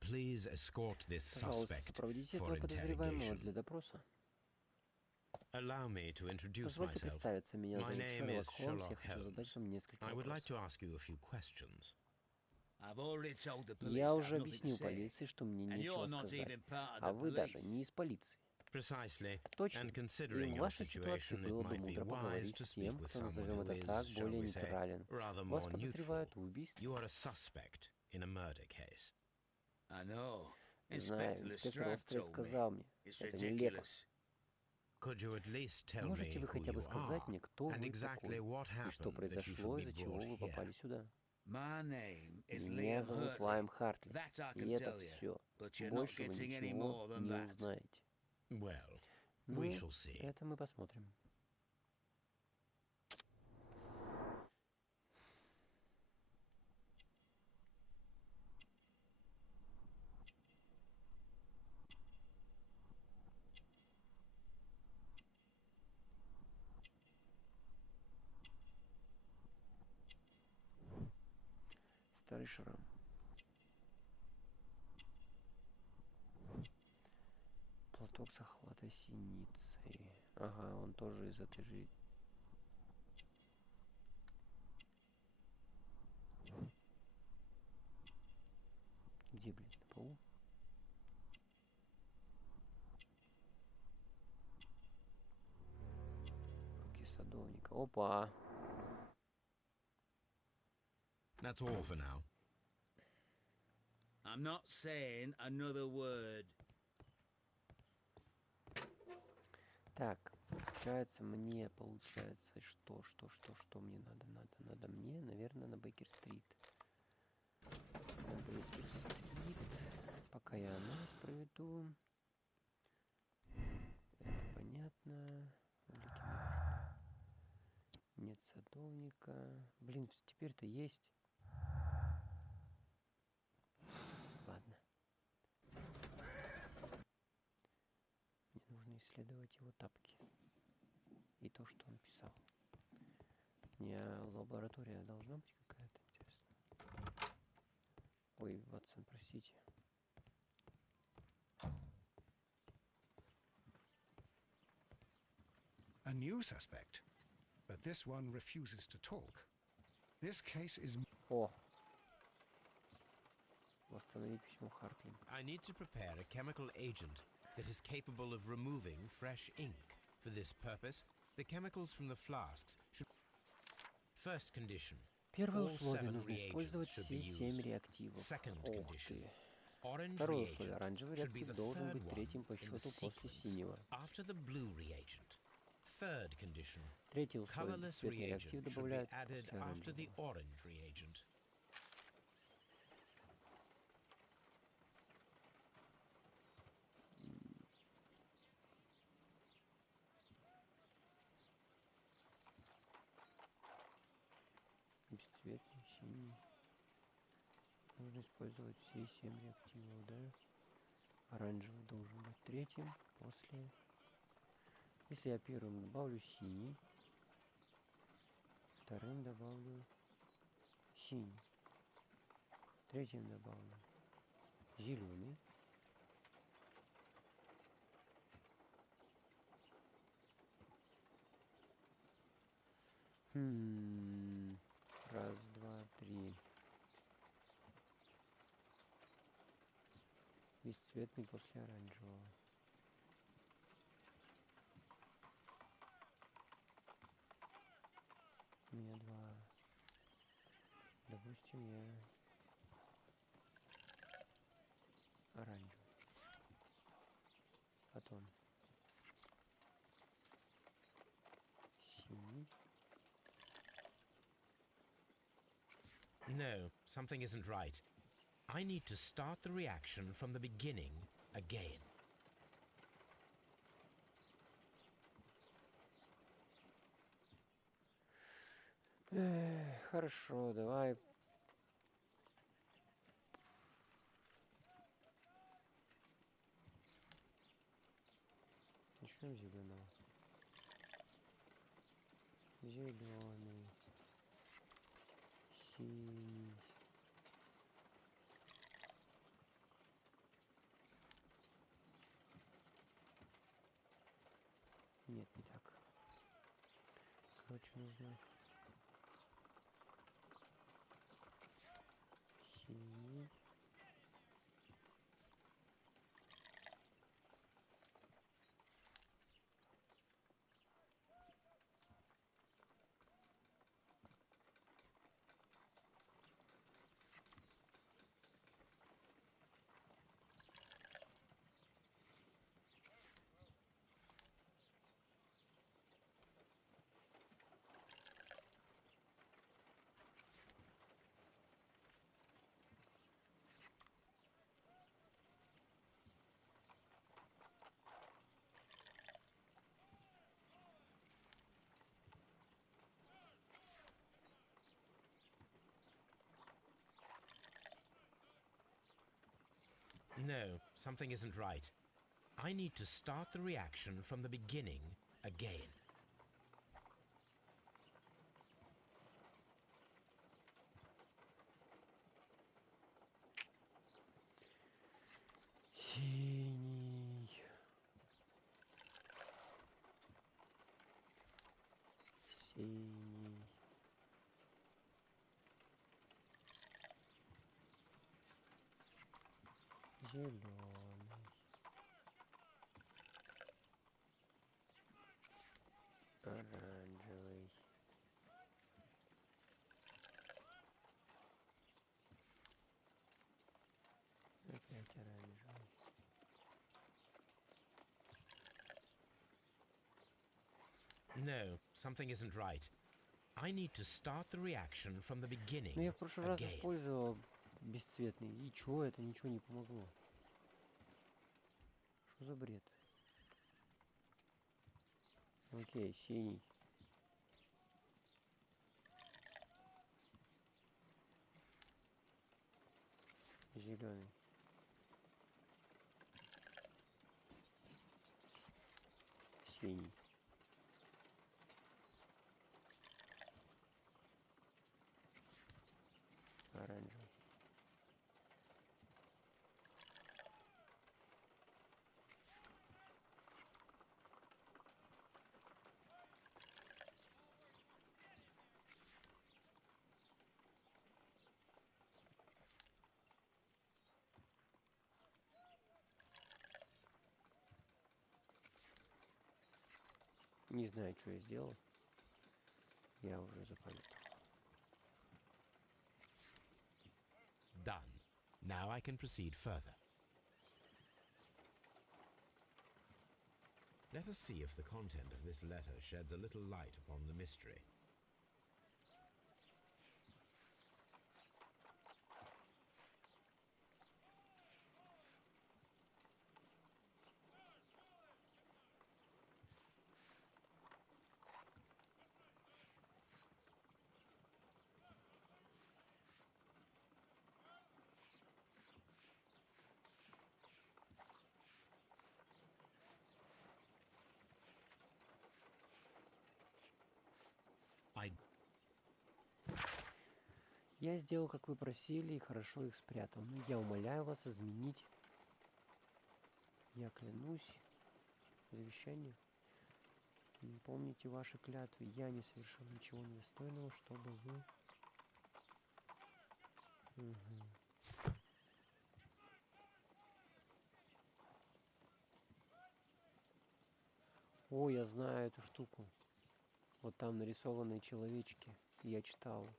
Please escort this Пожалуйста, suspect сопроводите for этого подозреваемого interrogation. для допроса. Allow me to introduce Позвольте myself. представиться, меня My зовут name Шерлок is Холмс, я Sherlock хочу задать Holmes. вам несколько I would like to вопросов. ask you a few questions. I've already told the police Я that уже I've nothing to объяснил say, полиции, что мне and нечего you're not сказать, even part of а the вы даже police. не из полиции. Precisely. Точно. And И considering в your вашей ситуации situation, it было бы might be мудро wise поговорить to с speak тем, with кто, someone назовем who это так, is, shall более we say, нейтрален. rather Вас more подозревают neutral. в убийстве. You are a suspect in a murder case. I know. Знаю, Inspector инспектор Lestrade Лестрейд told me. сказал мне, It's это нелепо. ridiculous. Could you at least tell Можете me вы who хотя бы you сказать are мне, кто and вы exactly такой, what и что happened that you should произошло, be из-за чего brought вы here? попали сюда? My name is Меня Liam зовут Hurtley. Лайм Хартли, That I и can это tell you. все. But you're not Больше вы getting any ничего more than не that. узнаете. Well, Ну, we shall see. это мы посмотрим. Старый шрам. Платок с охватой синицей. Ага, он тоже из этой же... Где, блин, на полу? Руки садовника. Опа! That's all for now. I'm not saying another word. Так, получается, что мне надо мне, наверное, на Бейкер-стрит. На Бейкер-стрит, пока я анализ проведу. Это понятно. Улики мне нужны. Нет садовника. Блин, теперь-то есть. Ладно. Мне нужно исследовать его тапки. И то, что он писал. У меня лаборатория должна быть какая-то, интересно. Ой, Ватсон, простите. A new suspect, but this one refuses to talk. This case is... О! Восстановить письмо Хартли. I need to prepare a chemical agent that is capable of removing fresh ink. For this purpose, the chemicals from the flasks should... First condition. Первое All условие. 7 Нужно использовать reagents should все be 7 used. реактивов. Second Ух condition. ты. Orange Второе условие. reagent Оранжевый should be реактив the должен third быть one третьим по in the счету после sequence, синего. after the blue reagent. Third condition. Третье условие. Colorless Бесцветный реактив reagent should be добавляют added после after the оранжевого. orange reagent. Бесцветный, синий. Нужно использовать все 7 реактивов, да? Оранжевый должен быть третьим, после... Если я первым добавлю синий, вторым добавлю синий, третьим добавлю зеленый, раз, два, три. Бесцветный после оранжевого. У меня два. Допустим, я оранжевый. Потом синий. No, something isn't right. I need to start the reaction from the beginning again. Хорошо, давай. Начнем с зеленого. Зеленый. Синий. Нет, не так. Короче, нужно синий. No, something isn't right. I need to start the reaction from the beginning again. Синий. Синий. Зеленый. Оранжевый. Опять оранжевый. No, something isn't right. I need to start the reaction from the beginning Ну я в прошлый раз again. использовал бесцветный. И чё, это ничего не помогло. Что за бред? Окей, синий. Зеленый. Синий. Оранжевый. Не знаю, что я сделал. Я уже запамятовал. Done. Now I can proceed further. Let us see if the content of this letter sheds a little light upon the mystery. Я сделал, как вы просили, и хорошо их спрятал. Но я умоляю вас изменить. Я клянусь. Завещание. Не помните ваши клятвы. Я не совершил ничего недостойного, чтобы вы... Угу. О, я знаю эту штуку. Вот там нарисованные человечки. Я читал.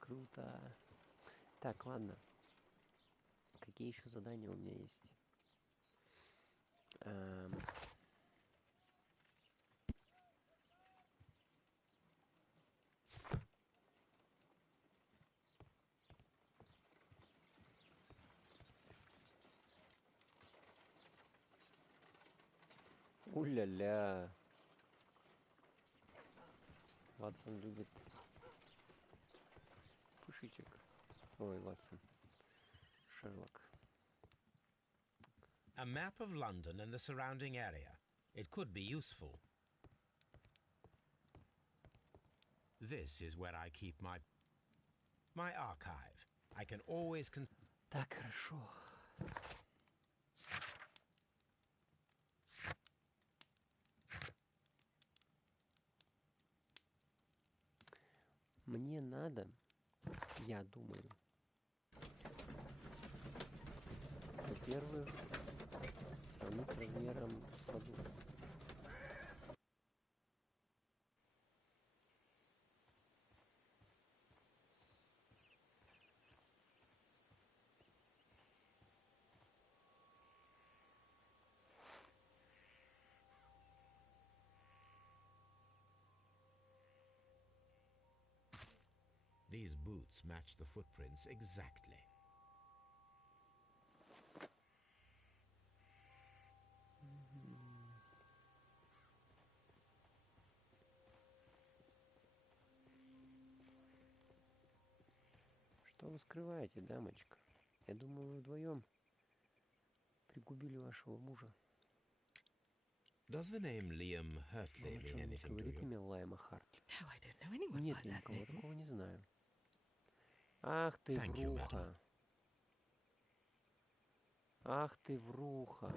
Круто. Так, ладно. Какие еще задания у меня есть? Уля-ля. Ватсон любит пушечек. Ой, Ватсон. Шерлок. A map of London and the surrounding area. It could be useful. This is where I keep my archive. I can always Так, хорошо. Мне надо, я думаю, во-первых, сравнить с размером в саду. These boots match the footprints exactly. Что вы скрываете, дамочка? Я думаю, вы вдвоем пригубили вашего мужа. Does the name Liam Hurtley mean anything to говорит you? имя Лайма Хартли? No, I don't know anyone Нет, by я that никого name. такого не знаю. Ах ты Thank you, madam. вруха. Ах ты вруха.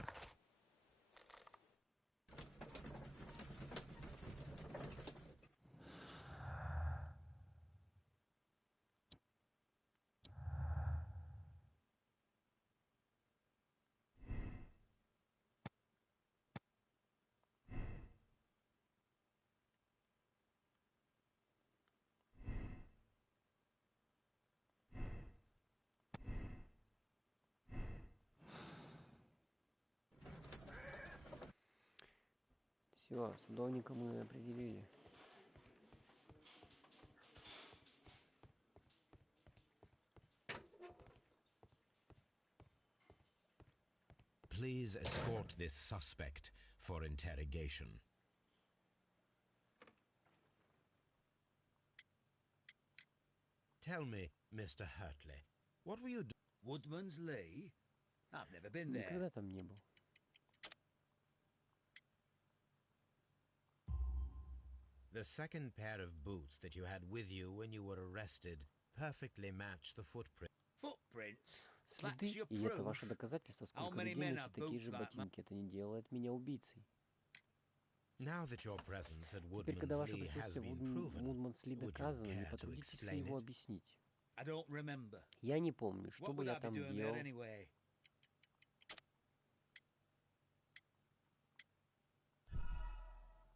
Все, садовника мы определили. Please escort this suspect for interrogation. Tell me, Mr. Hurtley, what were you doing? Woodman's Lee? I've never been there. Никогда там не был. The second pair of boots that you had with you when you were arrested perfectly match the footprint. Footprints? Следы, That's your и это proof. ваше доказательство, How сколько many людей men носят have такие boots же like mine? ботинки. Это не делает меня убийцей. Now that your presence at Теперь, когда Woodman's ваше Lee has присутствие been в proven, Вудмансли would you доказано, не care to потрудитесь ли explain его it? объяснить? I don't remember. Я не помню, что What бы would я I be там doing делал. there anyway?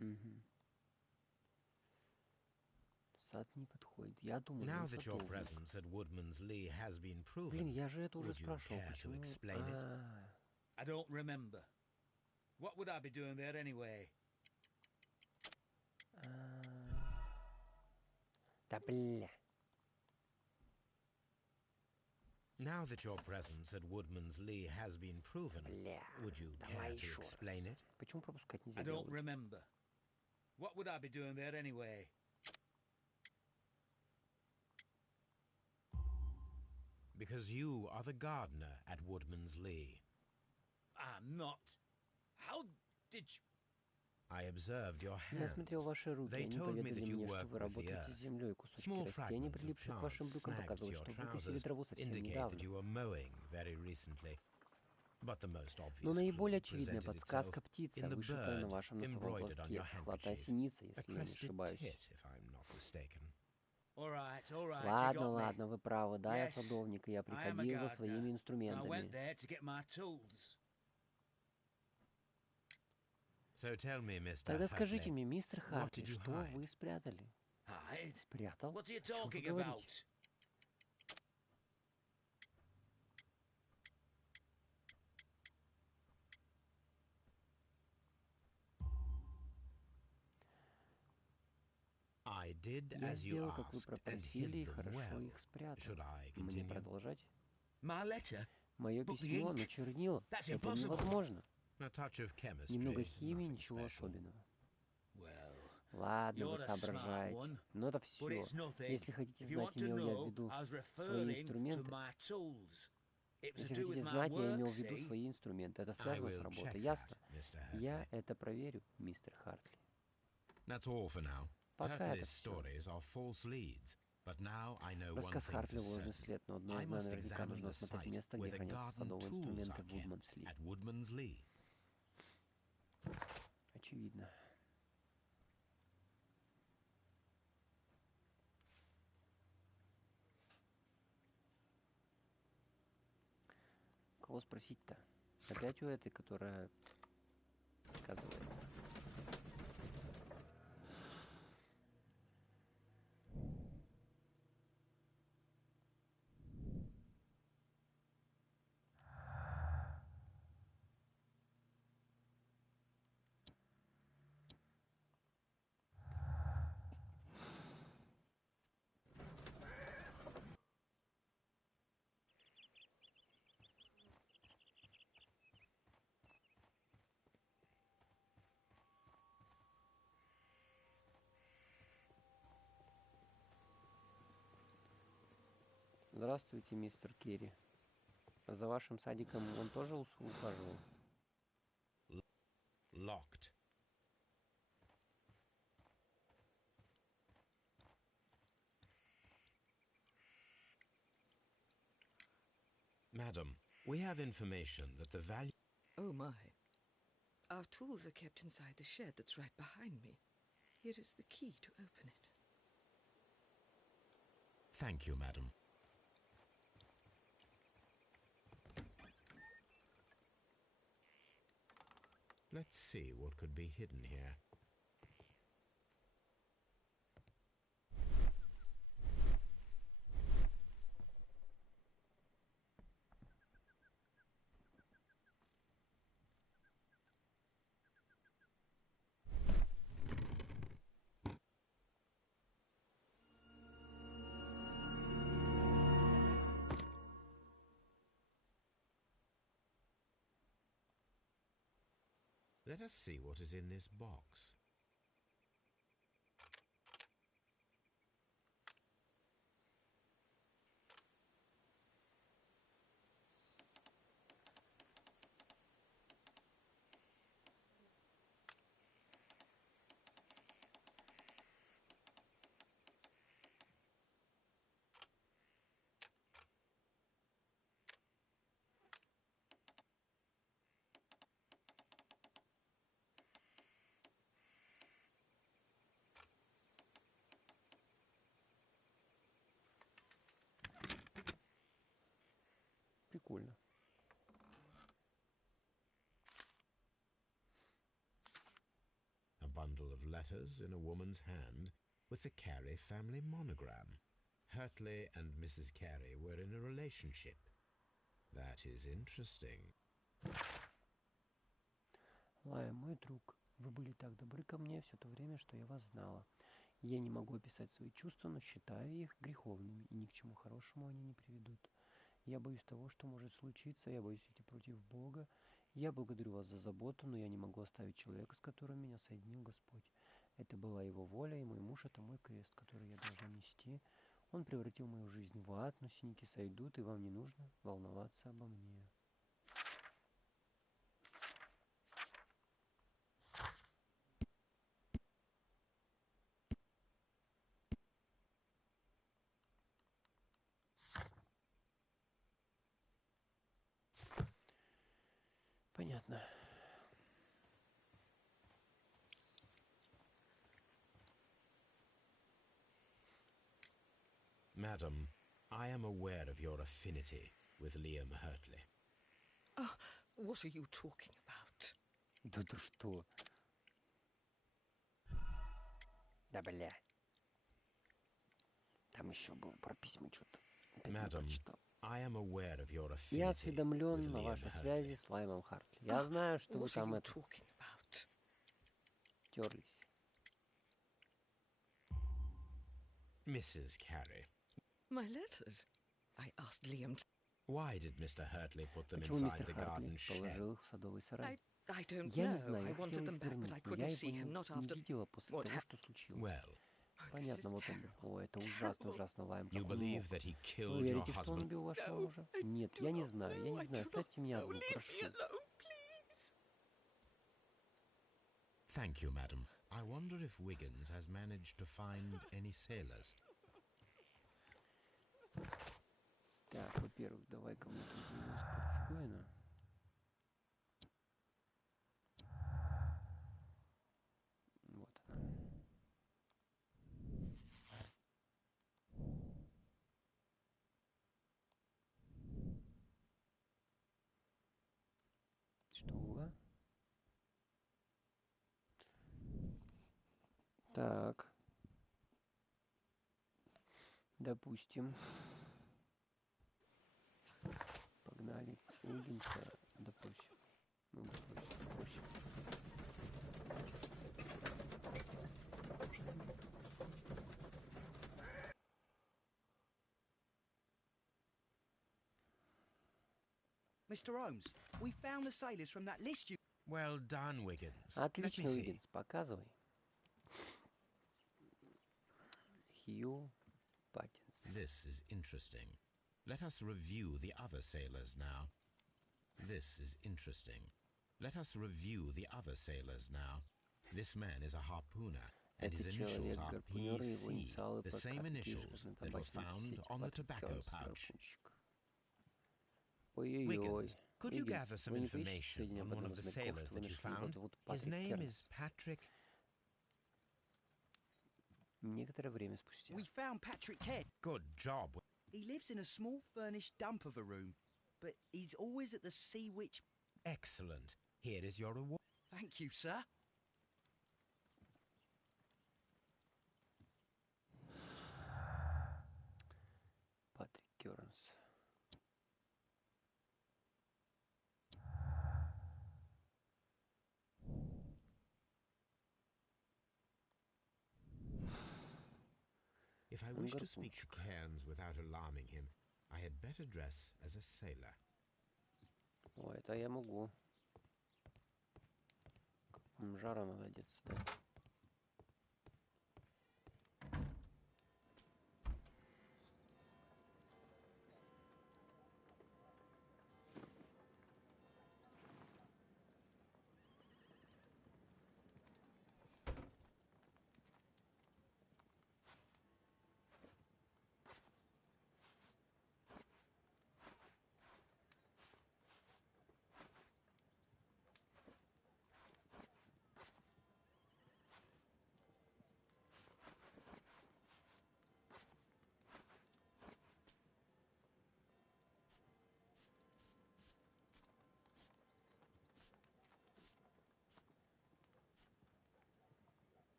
Угу. Сад не подходит. Я думаю, Now он that your садовник. presence at Woodman's Lee has been proven, Блин, я же это уже would you спрашивал. care to Почему? explain it? I don't remember. What would I be doing there anyway? Да бля. Now that your presence at Woodman's Lee has been proven, Бля. would you care Давай to еще раз. explain it? Почему пропускать нельзя I don't диалоги? remember. What would I be doing there anyway? Because you are the gardener at Woodman's Lee. I'm not. How did you... I observed your Я hands. смотрел ваши руки, They они told me поведали that you мне, что work вы with the работаете с earth. землей. Кусочки Small растений, fragments of прилипшие к вашим plants брюкам, snagged to показывают, your что вы косили trousers траву совсем indicate недавно. that you were mowing very recently. But the most Но obvious наиболее clue очевидная presented itself подсказка — птица, in the вышитая на bird вашем носовом embroidered on платке. your Золотая handkerchief, синица, a если я не crested ошибаюсь. tit, if I'm not mistaken. All right, you Ладно, got me. ладно, вы правы. Да, я Yes, садовник, и я I am a приходил за своими gardener. I инструментами. went there to get my tools. So tell me, Mr. Тогда скажите Hartley, мне, мистер what Хартли, did you что hide? вы спрятали? Hide? Спрятал? What are you О чем вы talking говорите? about? I did Я as you сделал, как вы asked, and попросили, hid и them хорошо well. их спрятал. Should I Мне continue? продолжать? My letter? Мое But the письмо, ink? но чернила. That's Это impossible. невозможно. A touch of chemistry, Немного химии, nothing ничего special. особенного. Well, Ладно, вы you're the smart соображаете. one. Но это But все. it's nothing. Если хотите If you знать, want to имел я в know, виду I was свои referring to инструменты. my tools. It was to Если do with хотите my знать, я work, имел в виду see? свои инструменты. Это I связано с will работой, check ясно? that, Mr. Я Hartley. это проверю, мистер Хартли. That's all for now. Пока это Hartley's все. stories are false leads, but now I know one Рассказ thing Хартли for ложный certain. след, но одно I я знаю must наверняка, examine нужно the осмотреть site место, where где the хранятся garden садовые tools инструменты are в kept, Вудманс-Ли. at Woodman's Lee. Очевидно. Кого спросить-то? Опять у этой, которая, оказывается. Здравствуйте, мистер Керри. За вашим садиком он тоже ухаживал? Locked. Madam, we have information that the value... Oh, my. Our tools are kept inside the shed that's right behind me. Here is the key to open it. Thank you, madam. Let's see what could be hidden here. Let us see what is in this box. Прикольно. A bundle of letters in a woman's hand with the Carey family monogram. Hartley and Mrs. Carey were in a relationship. That is interesting. Лая, мой друг, вы были так добры ко мне все то время, что я вас знала. Я не могу описать свои чувства, но считаю их греховными, и ни к чему хорошему они не приведут. Я боюсь того, что может случиться, я боюсь идти против Бога. Я благодарю вас за заботу, но я не могу оставить человека, с которым меня соединил Господь. Это была его воля, и мой муж — это мой крест, который я должна нести. Он превратил мою жизнь в ад, но синяки сойдут, и вам не нужно волноваться обо мне. Понятно. Madam, I am aware of your affinity with Liam Hurtley. Oh, what are you talking about? Да ты что? Да бля. Там еще было про письма что-то. Madam, I am aware of your Я affinity осведомлен with о Liam вашей Hurtley. связи с Лаймом Хартли. Я знаю, что вы там это... Talking about? Терлись. Mrs. Carey. My letters. I asked Liam to... Why did Mr. Hurtley put them Почему inside мистер the Хартли garden shed? положил их в садовый сарай? I don't Я know. не знаю, I я wanted хотела them их back, but I вернуть, но я couldn't see его him, not не after... видела после what того, что случилось. Well, Понятно, вот он. О, это ужасно, ужасно, Лайм. you Как он believe мог? that he Вы killed your верите, что он husband? убил вашего мужа? Нет, я не знаю, я не знаю. Оставьте меня одну, прошу. Thank you, madam. I wonder if Wiggins has managed to find any sailors. Так, во-первых, давай-ка мы тут немножко подфигуем. Вот она. Что? Так. Допустим. Погнали. Уиггинса допросим. Ну, допросим. Mr. Holmes, we found the sailors from that list you... Well done, Wiggins. Отлично, Let me see. Уиггинс, показывай. Хью Паттинс. This is interesting. Let us review the other sailors now. This is interesting. Let us review the other sailors now. This man is a harpooner, and his Этот initials человек are гарпунер, его PC, инициалы the same такие же, initials как на that were табачной found кисете. on the Патрик tobacco Кернс, pouch. гарпунщик. Ой-ой-ой. Wiggins, could you gather Уиггинс, some вы не поищете information сведения об on one одном of из the моряков, sailors что вы that you нашли? Его found? зовут His Патрик name is Кернс. Patrick. Некоторое время спустя. We found Patrick Head. Good job. He lives in a small furnished dump of a room, but he's always at the Sea Witch... Excellent. Here is your reward. Thank you, sir. Патрик Кернс. If I wish to speak to Cairns without alarming him, I had better dress as a sailor. О, это я могу. Жара надо одеться, да?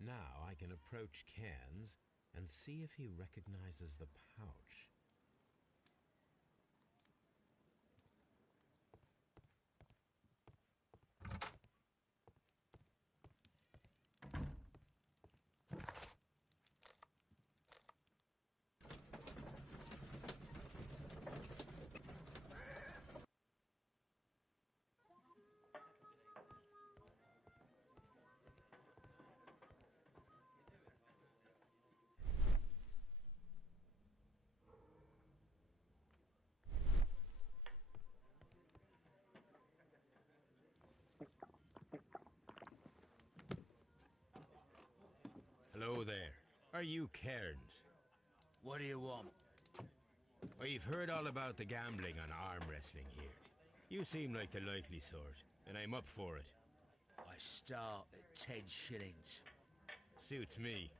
Now I can approach Cairns and see if he recognizes the pouch. Hello there. Are you Cairns? What do you want? I've heard all about the gambling on arm wrestling here. You seem like the likely sort, and I'm up for it. I start at 10 shillings. Suits me.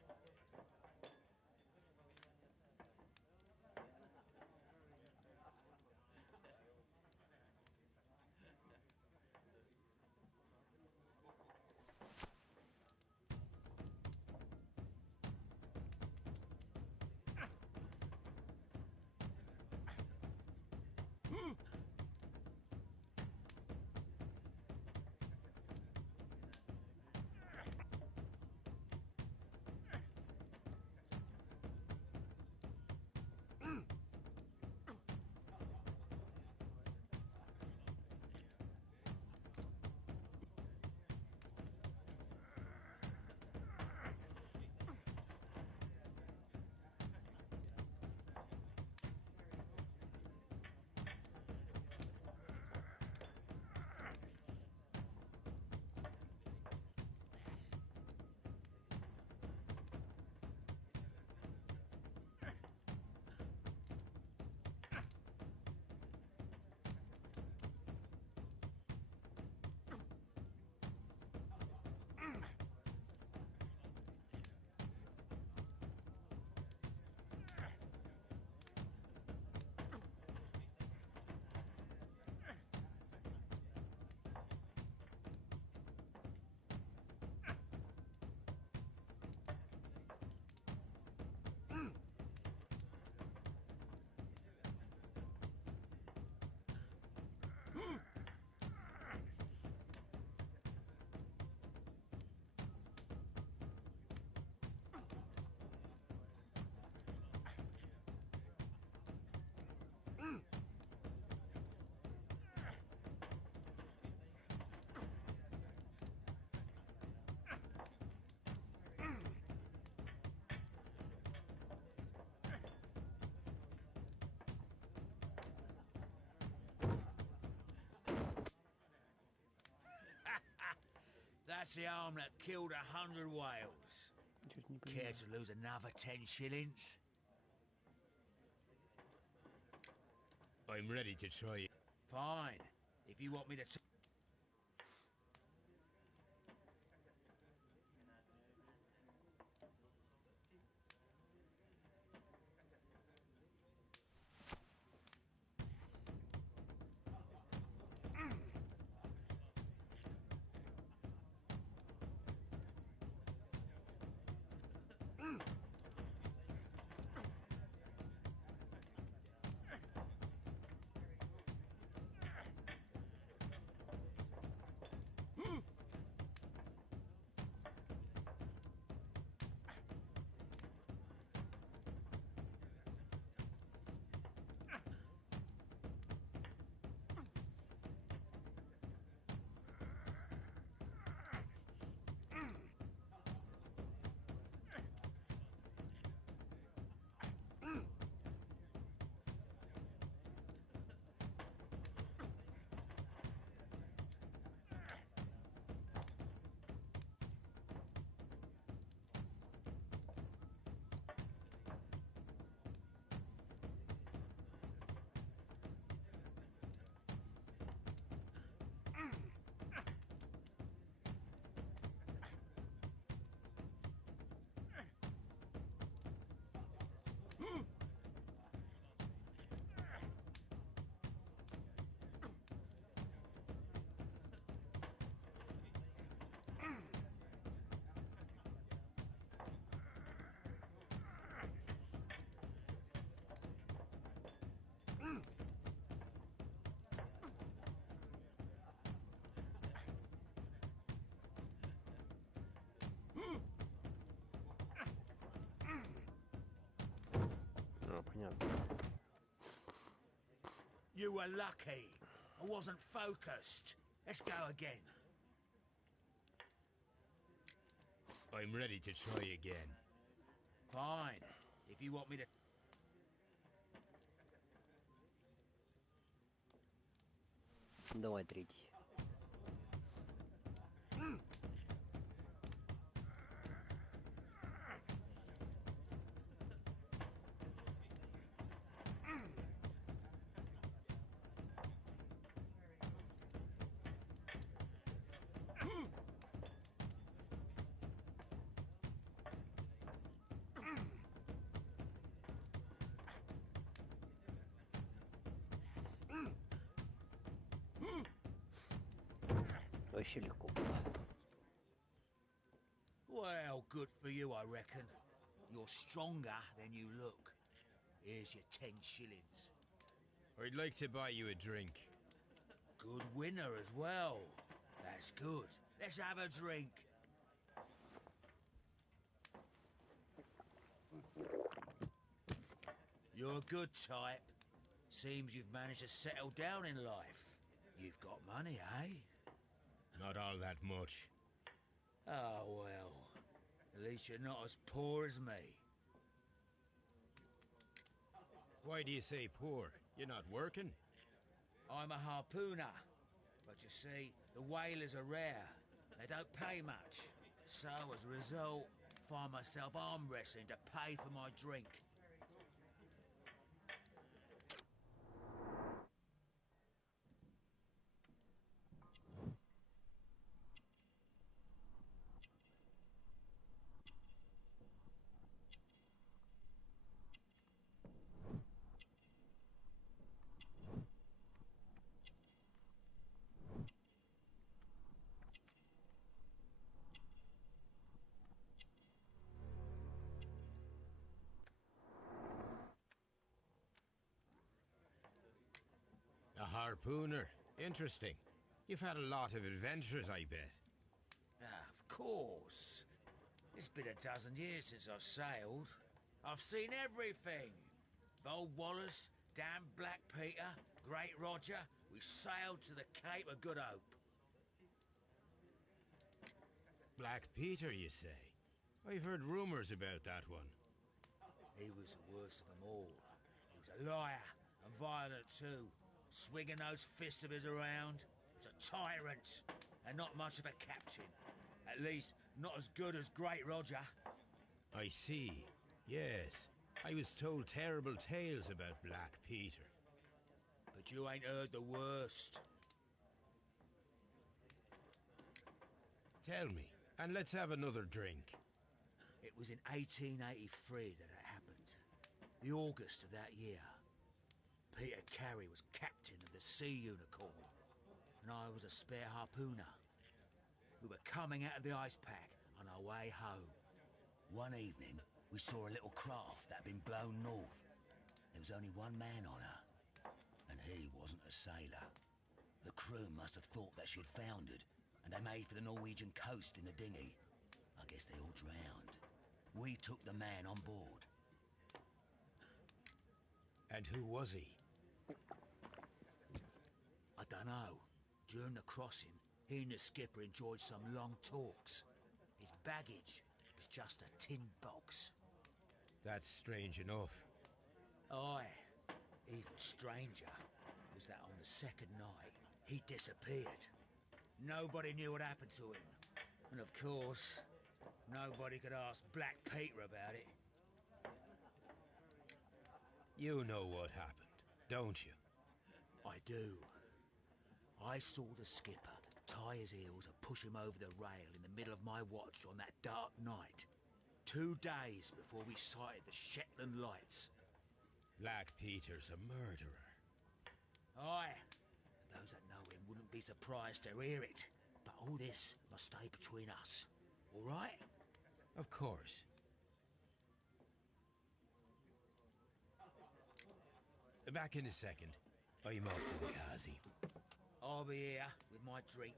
That's the arm that killed 100 whales. Care to lose another 10 shillings? I'm ready to try it. Fine. If you want me to... Понятно. You were lucky. I wasn't focused. Let's go again. I'm ready to try again. Fine. If you want me to... Давай третий. вообще легко было. Well, good for you, I reckon. You're stronger than you look. Here's your 10 shillings. I'd like to buy you a drink. Good winner as well. That's good. Let's have a drink. You're a good type. Seems you've managed to settle down in life. You've got money, eh? Not all that much. Oh, well. At least you're not as poor as me. Why do you say poor? You're not working? I'm a harpooner. But you see, the whalers are rare. They don't pay much. So, as a result, find myself arm wrestling to pay for my drink. A harpooner. Interesting. You've had a lot of adventures, I bet. Ah, of course. It's been a dozen years since I've sailed. I've seen everything. Old Wallace, damn Black Peter, Great Roger. We sailed to the Cape of Good Hope. Black Peter, you say? I've heard rumours about that one. He was the worst of them all. He was a liar and violent too. Swinging those fists of his around. He was a tyrant and not much of a captain. At least, not as good as Great Roger. I see. Yes. I was told terrible tales about Black Peter. But you ain't heard the worst. Tell me, and let's have another drink. It was in 1883 that it happened. The August of that year. Peter Carey was captain of the Sea Unicorn, and I was a spare harpooner. We were coming out of the ice pack on our way home. One evening, we saw a little craft that had been blown north. There was only one man on her, and he wasn't a sailor. The crew must have thought that she had foundered, and they made for the Norwegian coast in the dinghy. I guess they all drowned. We took the man on board. And who was he? I dunno. During the crossing, he and the skipper enjoyed some long talks. His baggage was just a tin box. That's strange enough. Aye. Even stranger was that on the second night, he disappeared. Nobody knew what happened to him. And of course, nobody could ask Black Peter about it. You know what happened, don't you? I do. I saw the skipper tie his heels and push him over the rail in the middle of my watch on that dark night. 2 days before we sighted the Shetland lights. Black Peter's a murderer. Aye. Those that know him wouldn't be surprised to hear it. But all this must stay between us. All right? Of course. Back in a second. I'm off to the Kazi. I'll be here with my drink.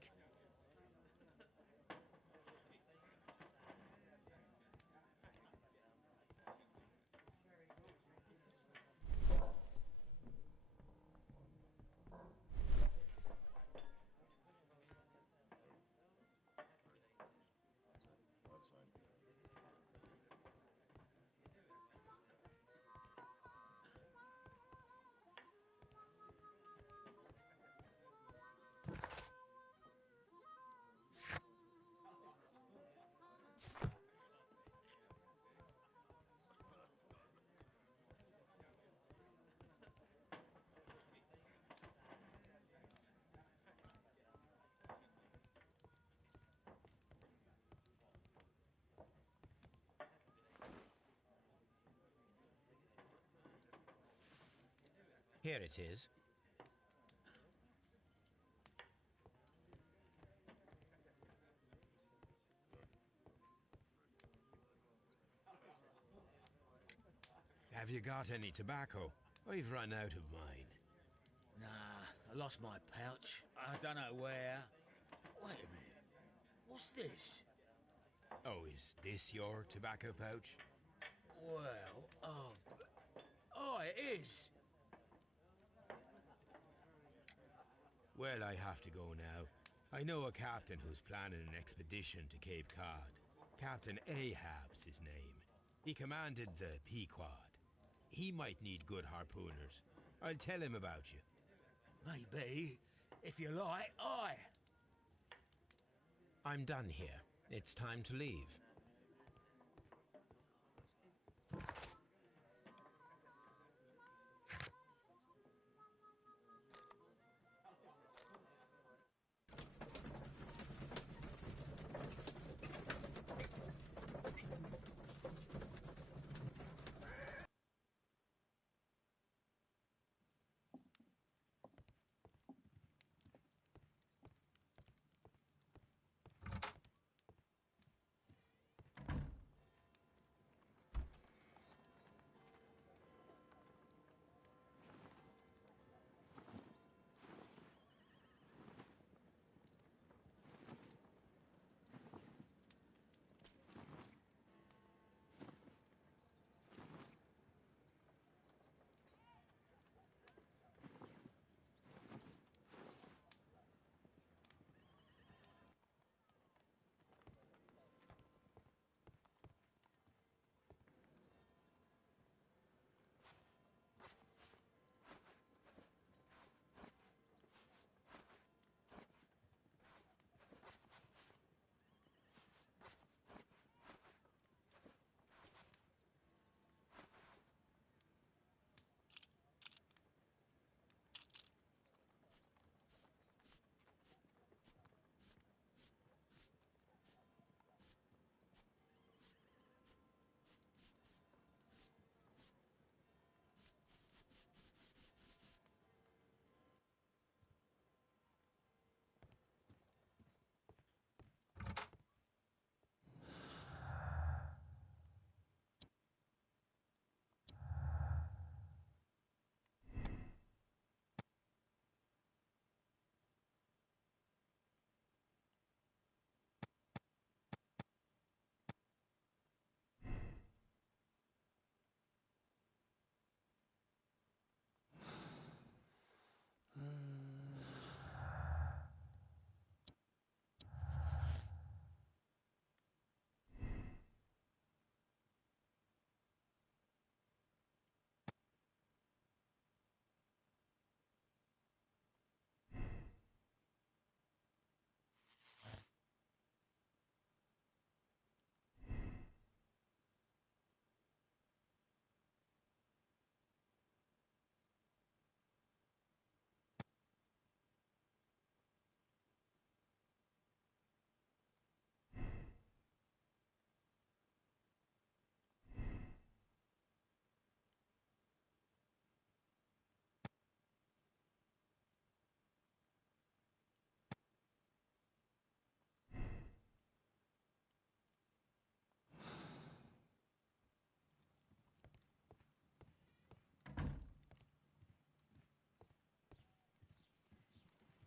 Here it is. Have you got any tobacco? I've run out of mine. Nah, I lost my pouch. I don't know where. Wait a minute. What's this? Oh, is this your tobacco pouch? Well, oh, it is. Well, I have to go now. I know a captain who's planning an expedition to Cape Cod. Captain Ahab's his name. He commanded the Pequod. He might need good harpooners. I'll tell him about you. Maybe. If you like, aye. I'm done here. It's time to leave.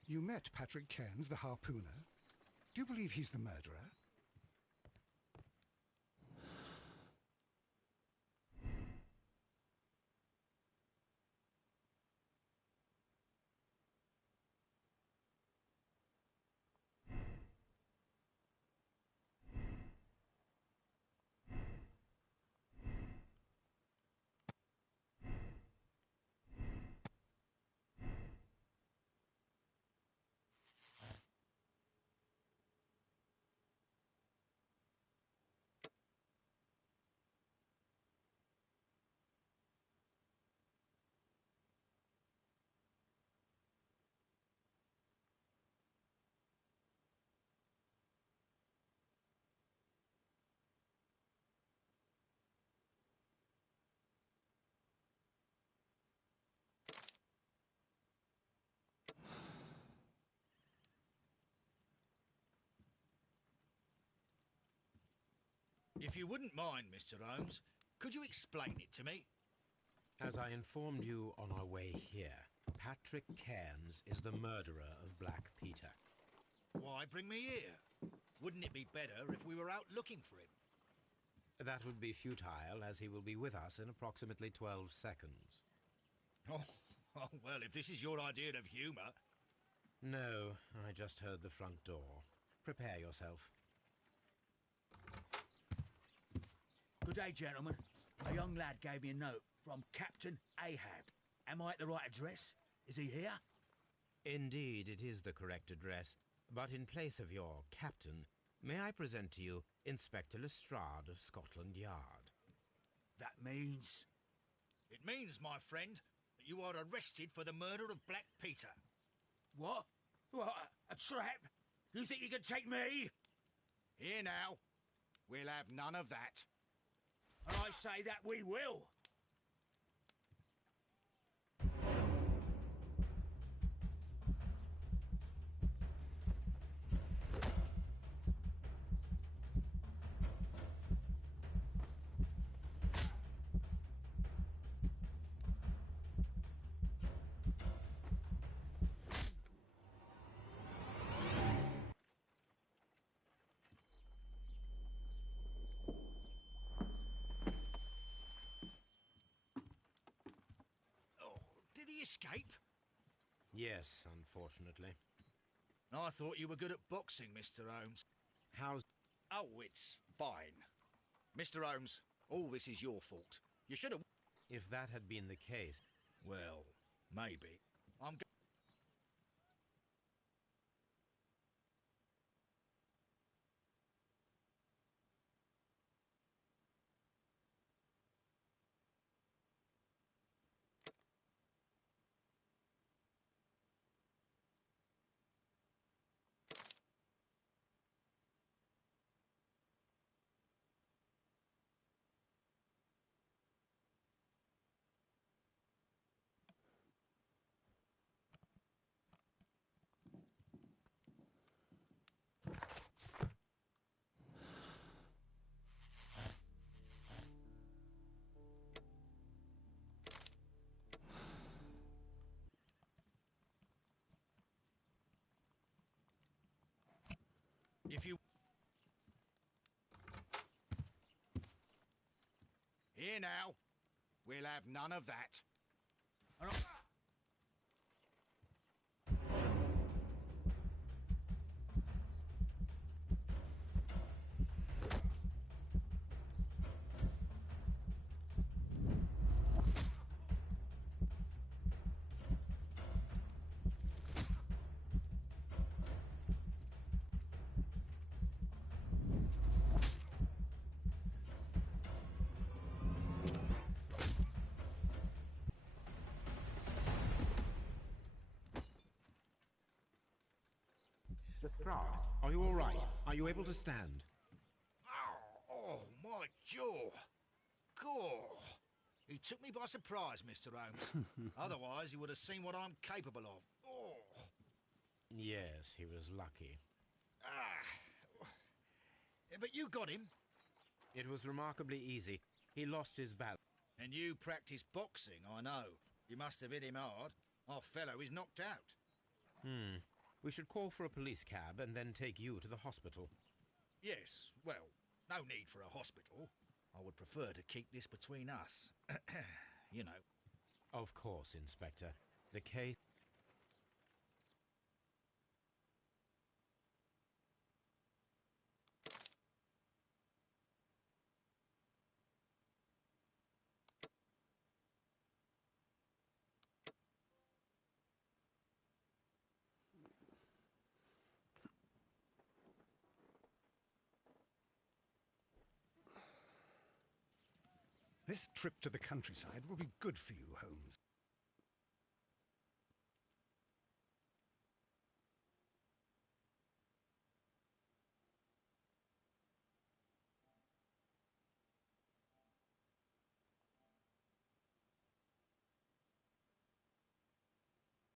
You met Patrick Cairns, the harpooner. Do you believe he's the murderer? If you wouldn't mind, Mr. Holmes, could you explain it to me? As I informed you on our way here, Patrick Cairns is the murderer of Black Peter. Why bring me here? Wouldn't it be better if we were out looking for him? That would be futile, as he will be with us in approximately 12 seconds. Oh, well, if this is your idea of humour... No, I just heard the front door. Prepare yourself. Good day, gentlemen. A young lad gave me a note from Captain Ahab. Am I at the right address? Is he here? Indeed, it is the correct address. But in place of your captain, may I present to you Inspector Lestrade of Scotland Yard? That means... It means, my friend, that you are arrested for the murder of Black Peter. What? What? A trap? You think you can take me? Here now. We'll have none of that. And I say that we will. Oh, did he escape? Yes, unfortunately. I thought you were good at boxing, Mr. Holmes. How's... Oh, it's fine. Mr. Holmes, all this is your fault. You should have... If that had been the case... Well, maybe. I'm... If you... Here now. We'll have none of that. And I... Lestrade, are you all right? Are you able to stand? Oh, my jaw. Gore. He took me by surprise, Mr. Holmes. Otherwise, he would have seen what I'm capable of. Oh. Yes, he was lucky. But you got him. It was remarkably easy. He lost his balance. And you practice boxing, I know. You must have hit him hard. Our fellow is knocked out. We should call for a police cab and then take you to the hospital. Yes, well, no need for a hospital. I would prefer to keep this between us. You know. Of course, Inspector. The case... This trip to the countryside will be good for you, Holmes.